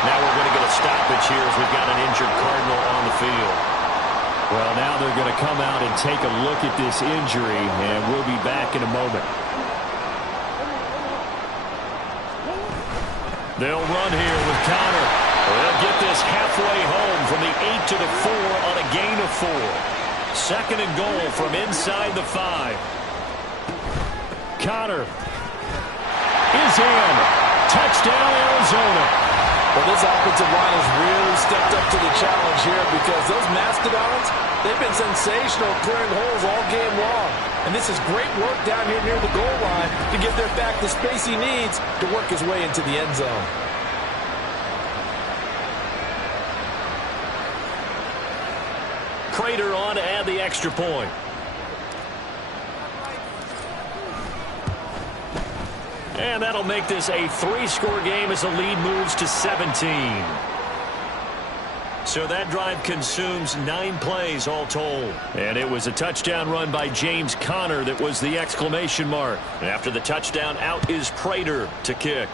Now we're going to get a stoppage here as we've got an injured Cardinal on the field. Well, now they're going to come out and take a look at this injury, and we'll be back in a moment. They'll run here with Connor. They'll get this halfway home from the 8 to the 4 on a gain of 4. Second and goal from inside the 5. Connor is in. Touchdown, Arizona. Well, this offensive line has really stepped up to the challenge here because those Mastodons, they've been sensational clearing holes all game long. And this is great work down here near the goal line to give their back the space he needs to work his way into the end zone. Prater on to add the extra point. And that'll make this a 3-score game as the lead moves to 17. So that drive consumes 9 plays all told. And it was a touchdown run by James Conner that was the exclamation mark. And after the touchdown, out is Prater to kick.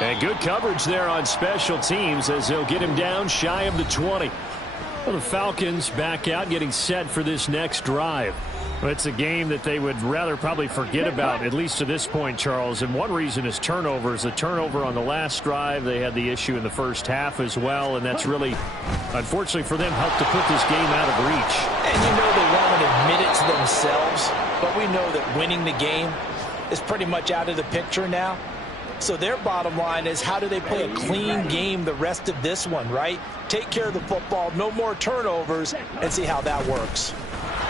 And good coverage there on special teams as they'll get him down shy of the 20. Well, the Falcons back out getting set for this next drive. Well, it's a game that they would rather probably forget about, at least to this point, Charles. And one reason is turnovers. A turnover on the last drive. They had the issue in the first half as well, and that's really, unfortunately for them, helped to put this game out of reach. And you know they won't admit it to themselves, but we know that winning the game is pretty much out of the picture now. So their bottom line is, how do they play a clean game the rest of this one, right? Take care of the football, no more turnovers, and see how that works.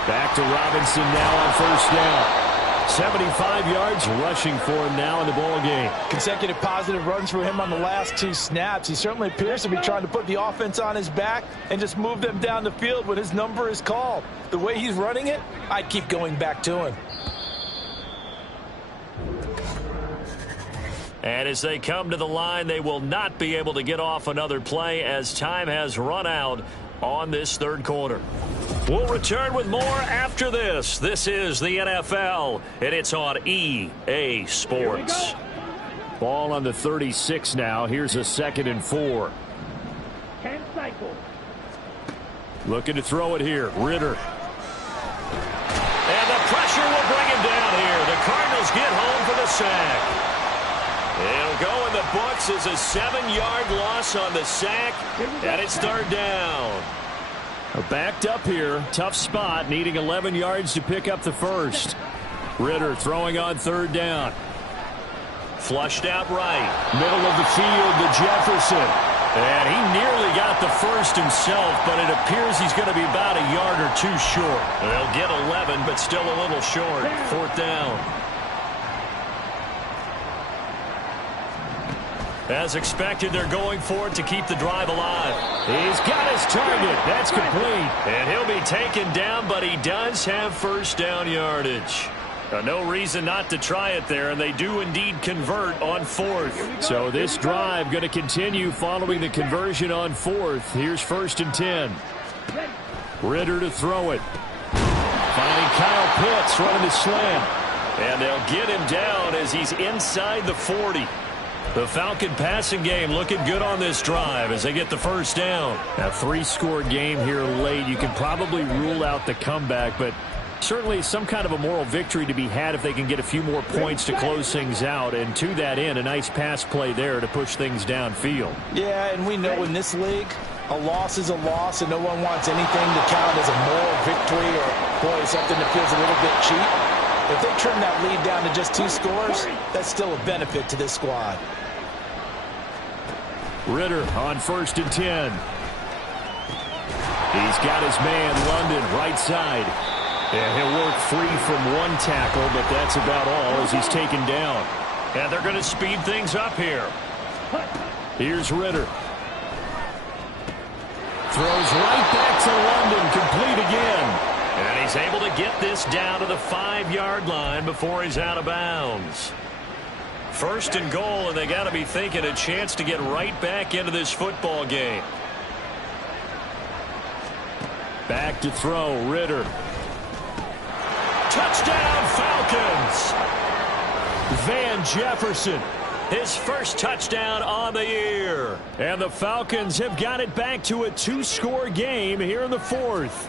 Back to Robinson now on first down. 75 yards rushing for him now in the ball game. Consecutive positive runs for him on the last 2 snaps. He certainly appears to be trying to put the offense on his back and just move them down the field when his number is called. The way he's running it, I'd keep going back to him. And as they come to the line, they will not be able to get off another play as time has run out on this third quarter. We'll return with more after this. This is the NFL, and it's on EA Sports. Ball on the 36 now. Here's a 2nd and 4. 10 cycles. Looking to throw it here. Ritter. And the pressure will bring him down here. The Cardinals get home for the sack. It'll go in the books as a 7-yard loss on the sack, and it's 3rd down. Backed up here. Tough spot, needing 11 yards to pick up the first. Ritter throwing on 3rd down. Flushed out right. Middle of the field to Jefferson. And he nearly got the first himself, but it appears he's going to be about a yard or 2 short. They'll get 11, but still a little short. 4th down. As expected, they're going for it to keep the drive alive. He's got his target. That's complete. And he'll be taken down, but he does have first down yardage. No reason not to try it there, and they do indeed convert on 4th. So this drive going to continue following the conversion on 4th. Here's 1st and 10. Ritter to throw it. Finding Kyle Pitts running the slant. And they'll get him down as he's inside the 40. The Falcon passing game looking good on this drive as they get the first down. A 3-score game here late. You can probably rule out the comeback, but certainly some kind of a moral victory to be had if they can get a few more points to close things out. And to that end, a nice pass play there to push things downfield. Yeah, and we know in this league, a loss is a loss, and no one wants anything to count as a moral victory or, boy, something that feels a little bit cheap. If they trim that lead down to just 2 scores, that's still a benefit to this squad. Ritter on 1st and 10. He's got his man, London, right side. And he'll work free from 1 tackle, but that's about all as he's taken down. And they're going to speed things up here. Here's Ritter. Throws right back to London, complete again. And he's able to get this down to the 5-yard line before he's out of bounds. First and goal, and they got to be thinking a chance to get right back into this football game. Back to throw, Ritter. Touchdown, Falcons! Van Jefferson, his first touchdown on the year. And the Falcons have got it back to a 2-score game here in the fourth.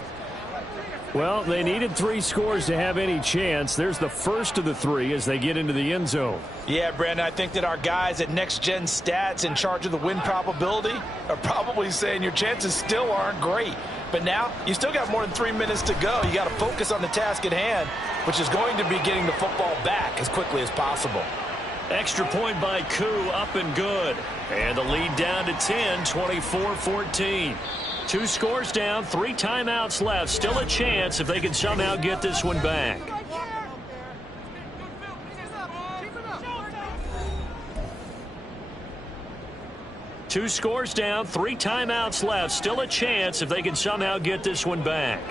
Well, they needed 3 scores to have any chance. There's the first of the 3 as they get into the end zone. Yeah, Brandon, I think that our guys at Next Gen Stats in charge of the win probability are probably saying your chances still aren't great. But now, you still got more than 3 minutes to go. You got to focus on the task at hand, which is going to be getting the football back as quickly as possible. Extra point by Koo, up and good. And the lead down to 10, 24-14. 2 scores down, 3 timeouts left. Still a chance if they can somehow get this one back. Two scores down, 3 timeouts left. Still a chance if they can somehow get this one back.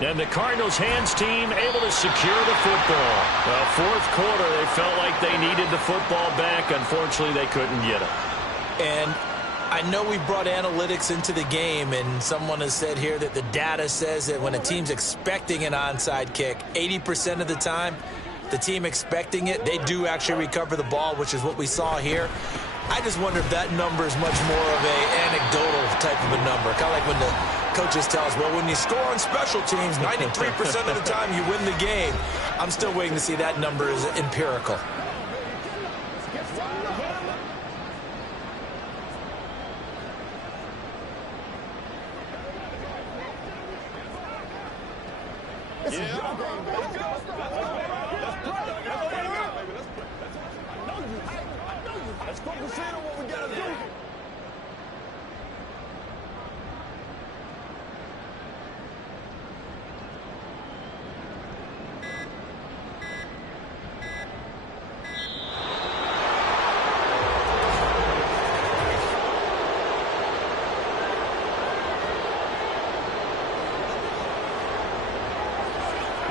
And the Cardinals' hands team able to secure the football. Well, fourth quarter, they felt like they needed the football back. Unfortunately, they couldn't get it. And I know we brought analytics into the game, and someone has said here that the data says that when a team's expecting an onside kick, 80% of the time, the team expecting it, they do actually recover the ball, which is what we saw here. I just wonder if that number is much more of an anecdotal type of a number. Kind of like when the coaches tell us, well, when you score on special teams, 93% of the time you win the game. I'm still waiting to see that number is empirical.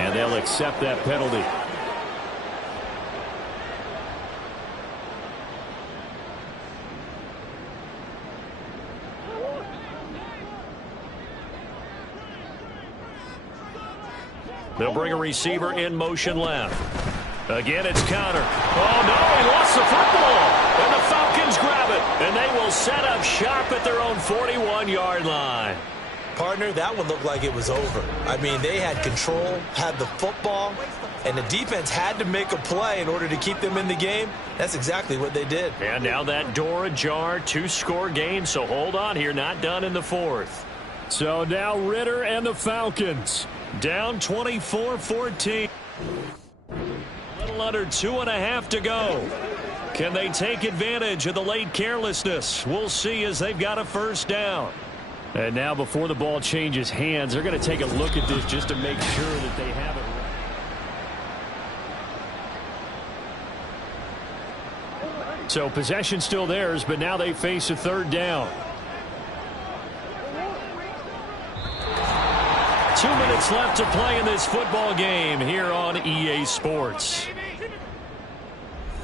And they'll accept that penalty. They'll bring a receiver in motion left. Again, it's counter. Oh, no, he lost the football. And the Falcons grab it. And they will set up shop at their own 41-yard line. Partner, that one looked like it was over. I mean, they had control, had the football, and the defense had to make a play in order to keep them in the game. That's exactly what they did. And now that door ajar, 2-score game, so hold on here, not done in the fourth. So now Ritter and the Falcons down 24-14. A little under 2.5 to go. Can they take advantage of the late carelessness? We'll see as they've got a first down. And now before the ball changes hands, they're going to take a look at this just to make sure that they have it right. So possession still theirs, but now they face a third down. 2 minutes left to play in this football game here on EA Sports.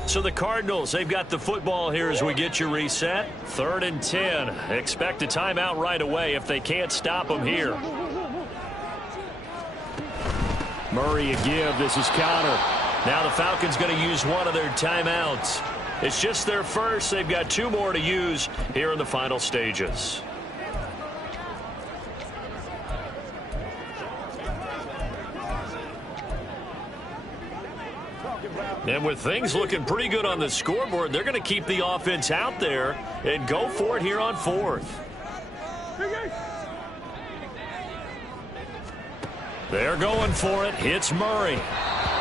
So the Cardinals, they've got the football here as we get you reset. 3rd and 10. Expect a timeout right away if they can't stop them here. Murray a give. This is counter. Now the Falcons going to use one of their timeouts. It's just their first. They've got 2 more to use here in the final stages. And with things looking pretty good on the scoreboard, they're going to keep the offense out there and go for it here on 4th. They're going for it. Hits Murray.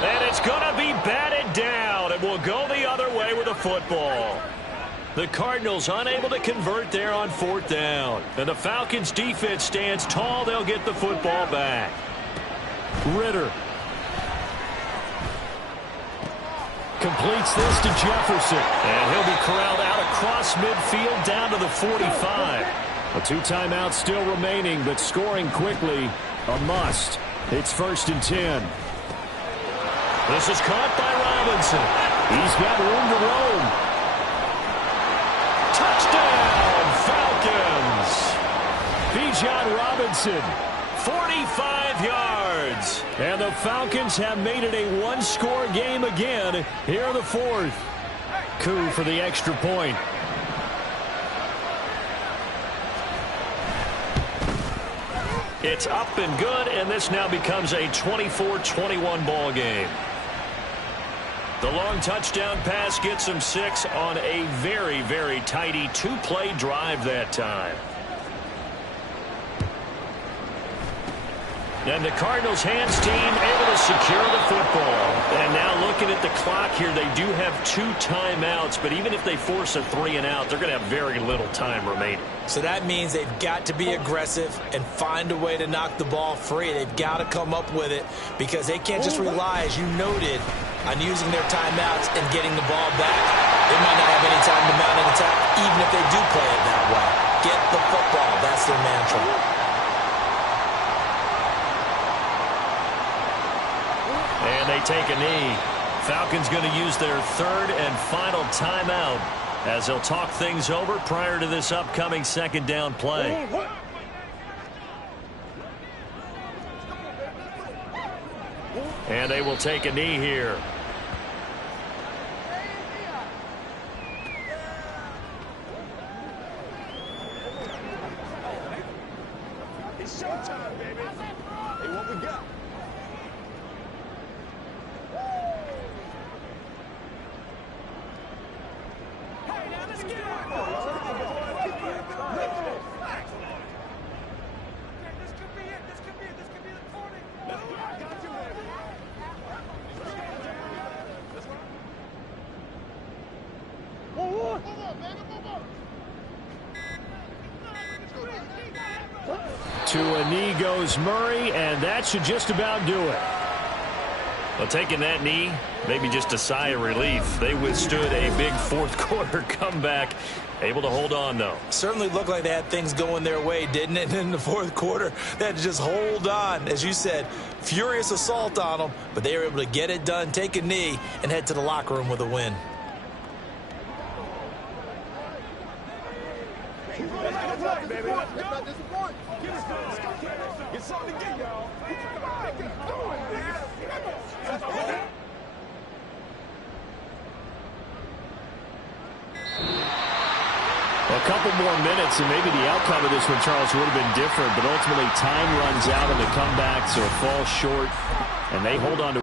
And it's going to be batted down. It will go the other way with a football. The Cardinals unable to convert there on 4th down. And the Falcons defense stands tall. They'll get the football back. Ritter. Completes this to Jefferson. And he'll be corralled out across midfield down to the 45. A 2 timeouts still remaining, but scoring quickly a must. It's 1st and 10. This is caught by Robinson. He's got room to roam. Touchdown, Falcons. Bijan Robinson, 45 yards. And the Falcons have made it a one-score game again here in the fourth. Coup for the extra point. It's up and good, and this now becomes a 24-21 ball game. The long touchdown pass gets him 6 on a very, very tidy two-play drive that time. And the Cardinals hands team able to secure the football. And now looking at the clock here, they do have 2 timeouts, but even if they force a 3-and-out, they're going to have very little time remaining. So that means they've got to be aggressive and find a way to knock the ball free. They've got to come up with it because they can't just rely, as you noted, on using their timeouts and getting the ball back. They might not have any time to mount an attack, even if they do play it that way. Get the football. That's their mantra. And they take a knee. Falcons going to use their 3rd and final timeout as they'll talk things over prior to this upcoming 2nd down play. And they will take a knee here. It's showtime, baby. Hey, what we got? Hey, now let's get it. This could be it. This could be it. This could be the corner. I got you, baby. That's right. Move on, baby. Move on. To a knee goes Murray, and that should just about do it. Well, taking that knee, maybe just a sigh of relief. They withstood a big fourth-quarter comeback. Able to hold on, though. Certainly looked like they had things going their way, didn't it? In the fourth quarter, they had to just hold on. As you said, furious assault on them, but they were able to get it done, take a knee, and head to the locker room with a win. A couple more minutes, and maybe the outcome of this one, Charles, would have been different, but ultimately time runs out in the comeback, so it falls short, and they hold on to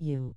You.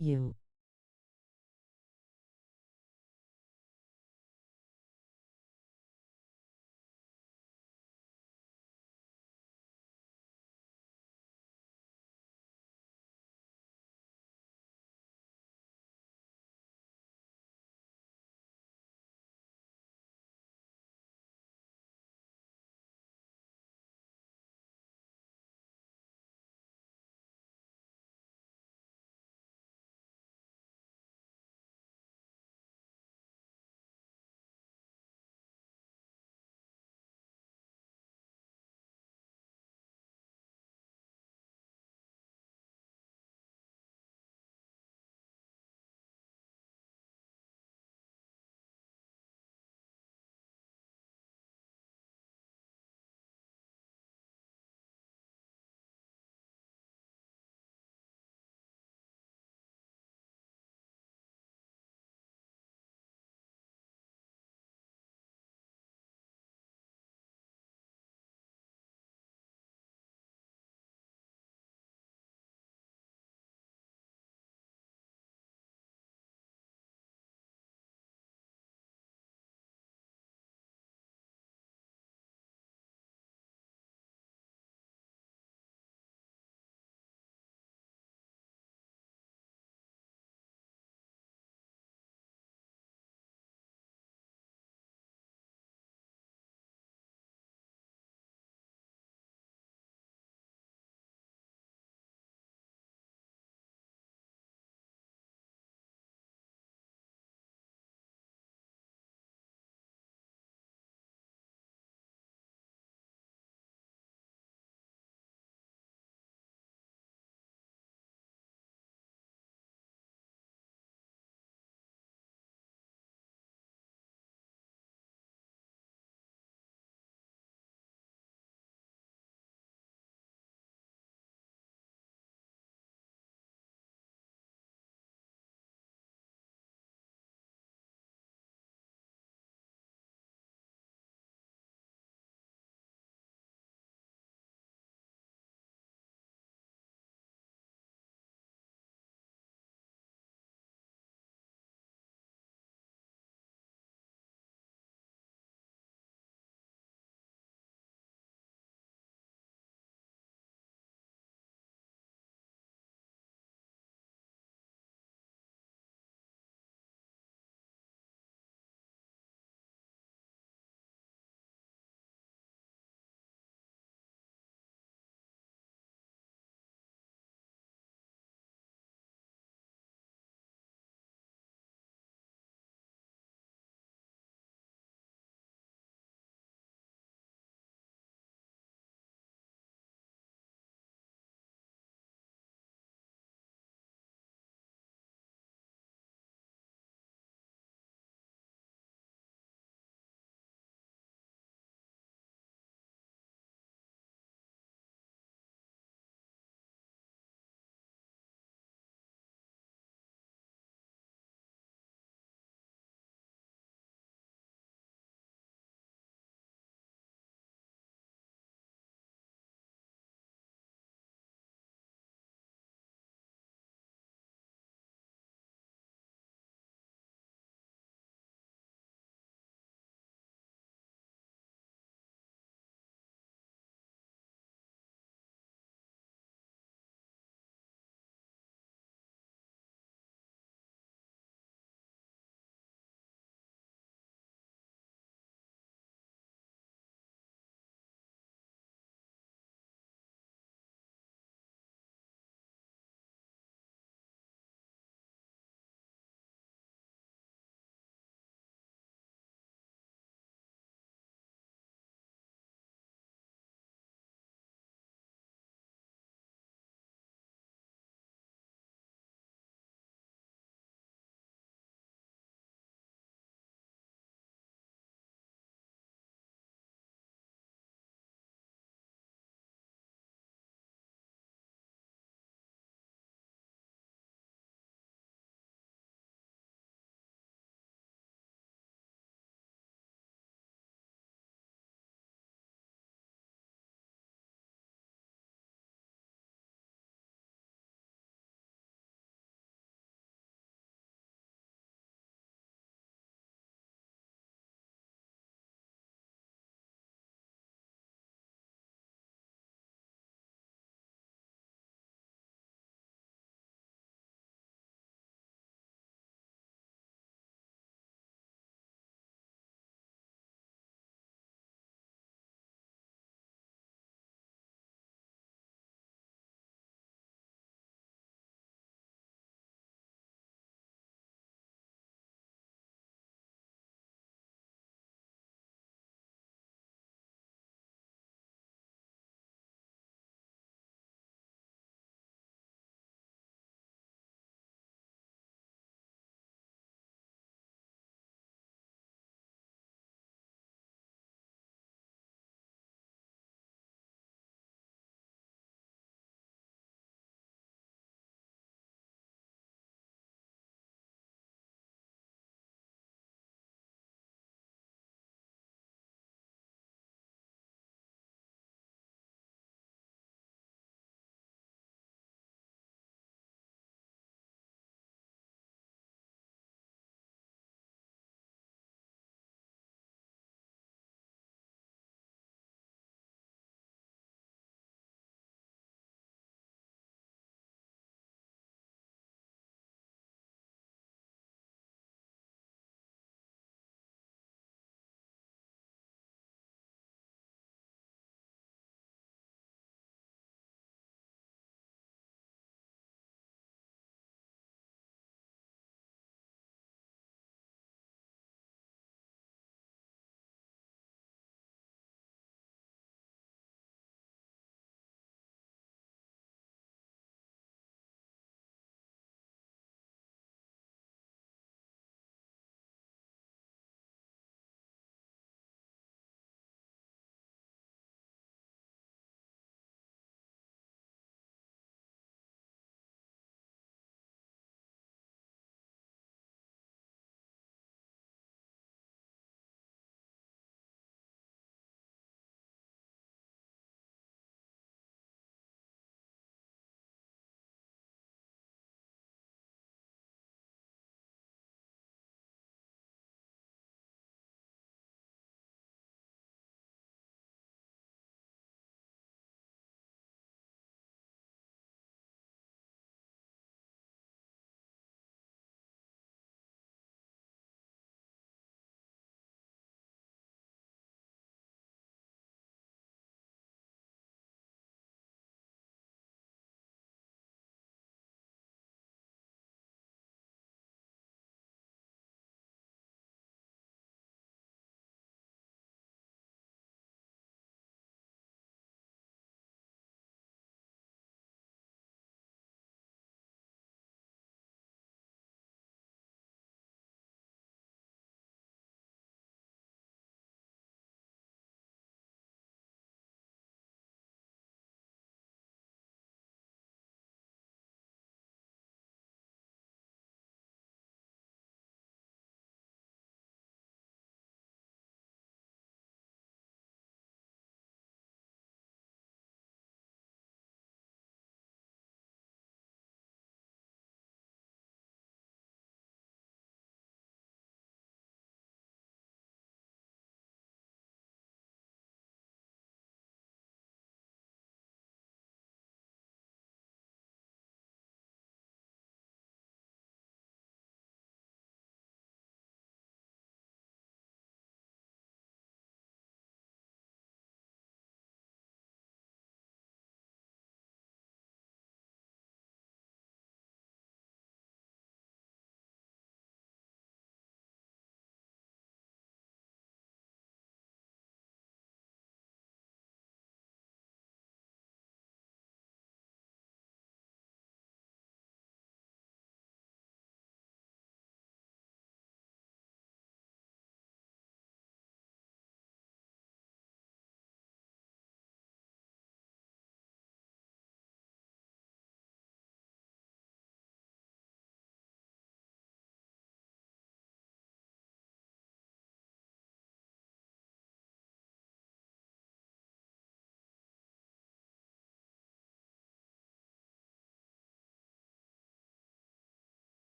You.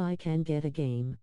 I can get a game.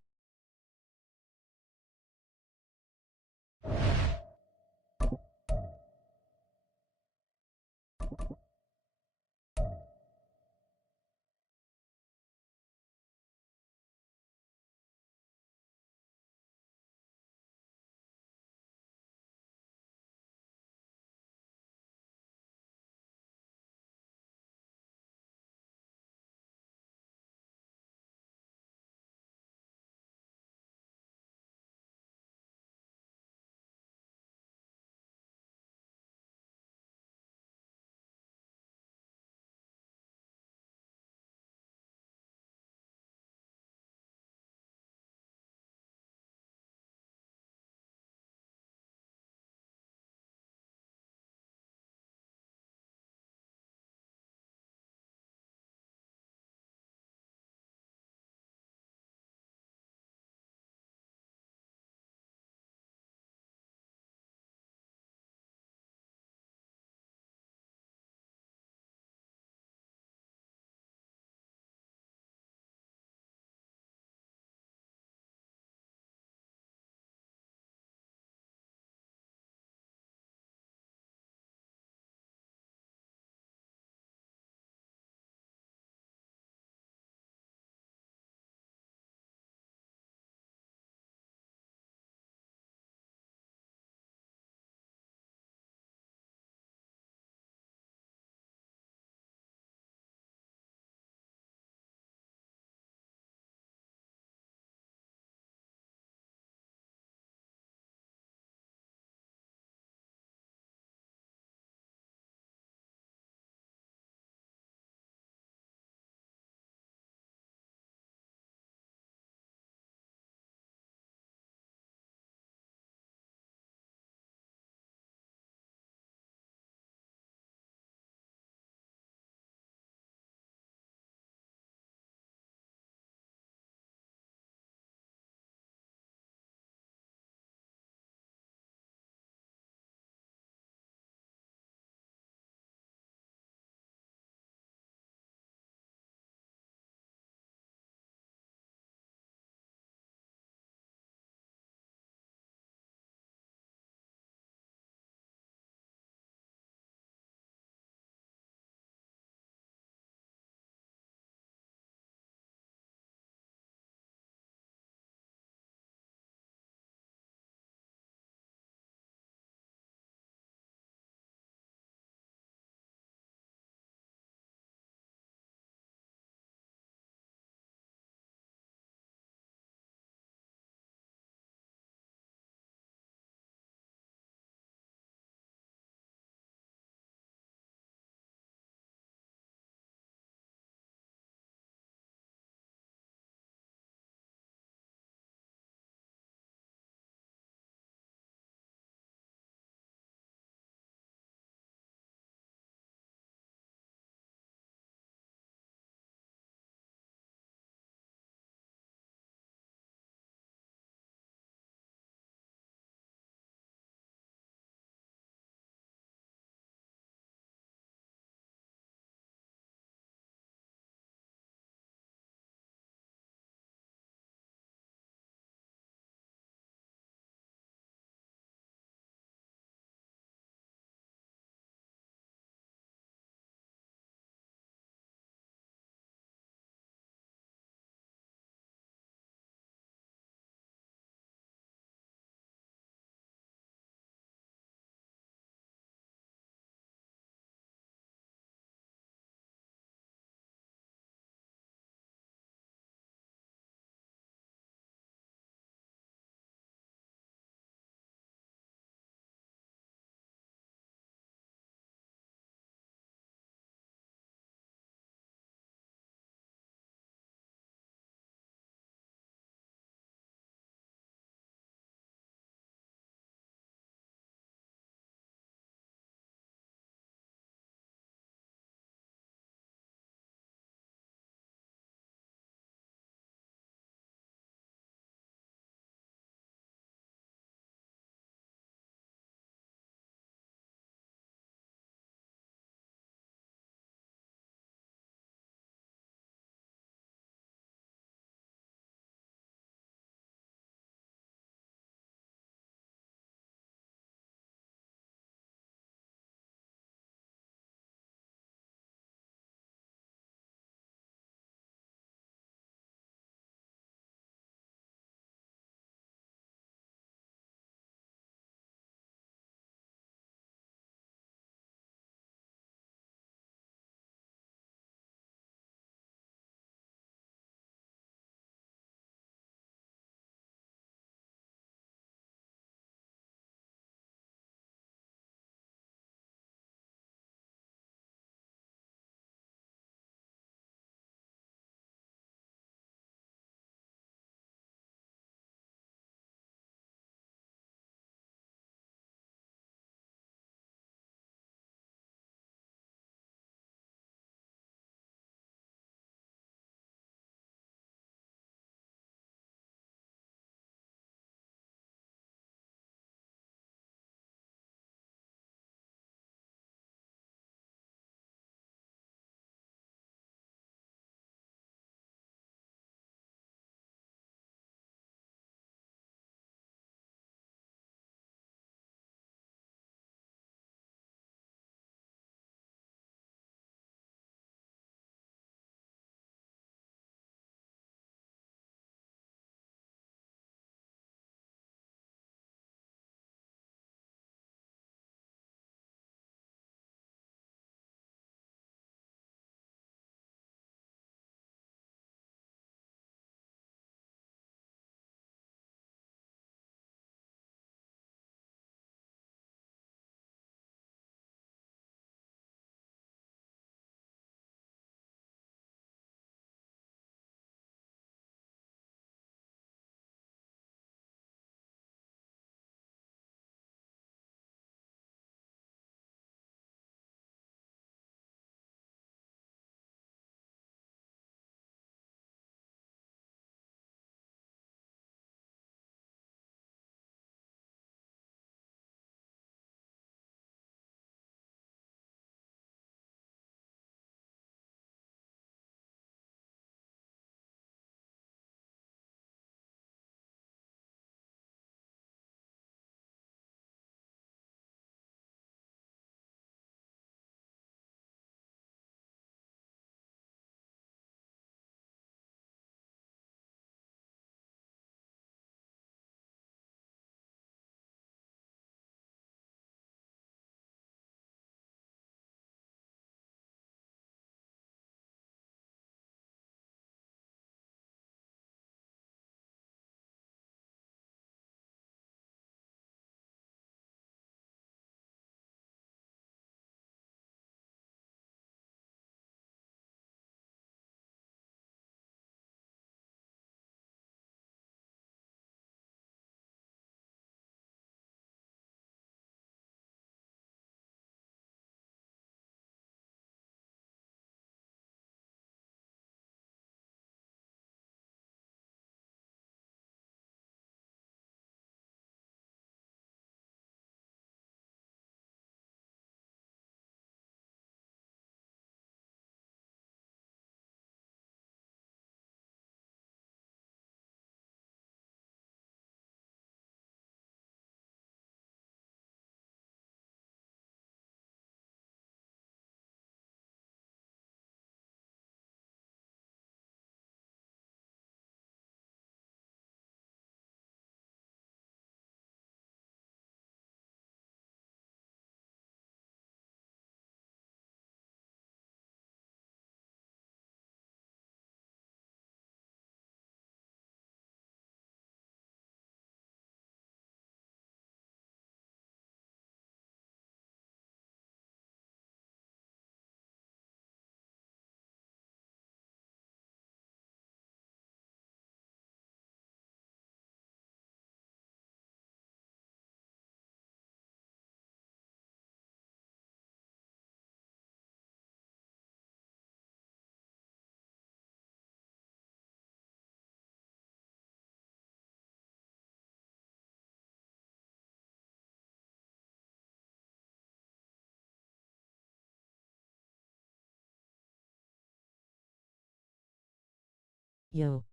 Yo.